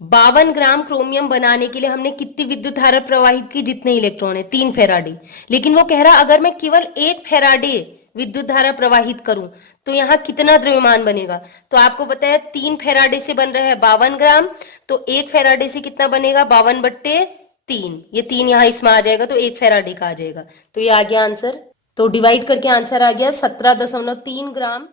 52 ग्राम क्रोमियम बनाने के लिए हमने कितनी विद्युत धारा प्रवाहित की? जितने इलेक्ट्रॉन है, 3 फेराडे। लेकिन वो कह रहा अगर मैं केवल 1 फेराडे विद्युत धारा प्रवाहित करूं तो यहां कितना द्रव्यमान बनेगा? तो आपको पता है 3 फेराडे से बन रहा है 52 ग्राम, तो 1 फेराडे से कितना बनेगा? 52/3। ये 3 यहां इसमें आ जाएगा तो 1 फेराडे का आ जाएगा। तो ये आ गया आंसर। तो डिवाइड करके आंसर आ गया 17.3 ग्राम।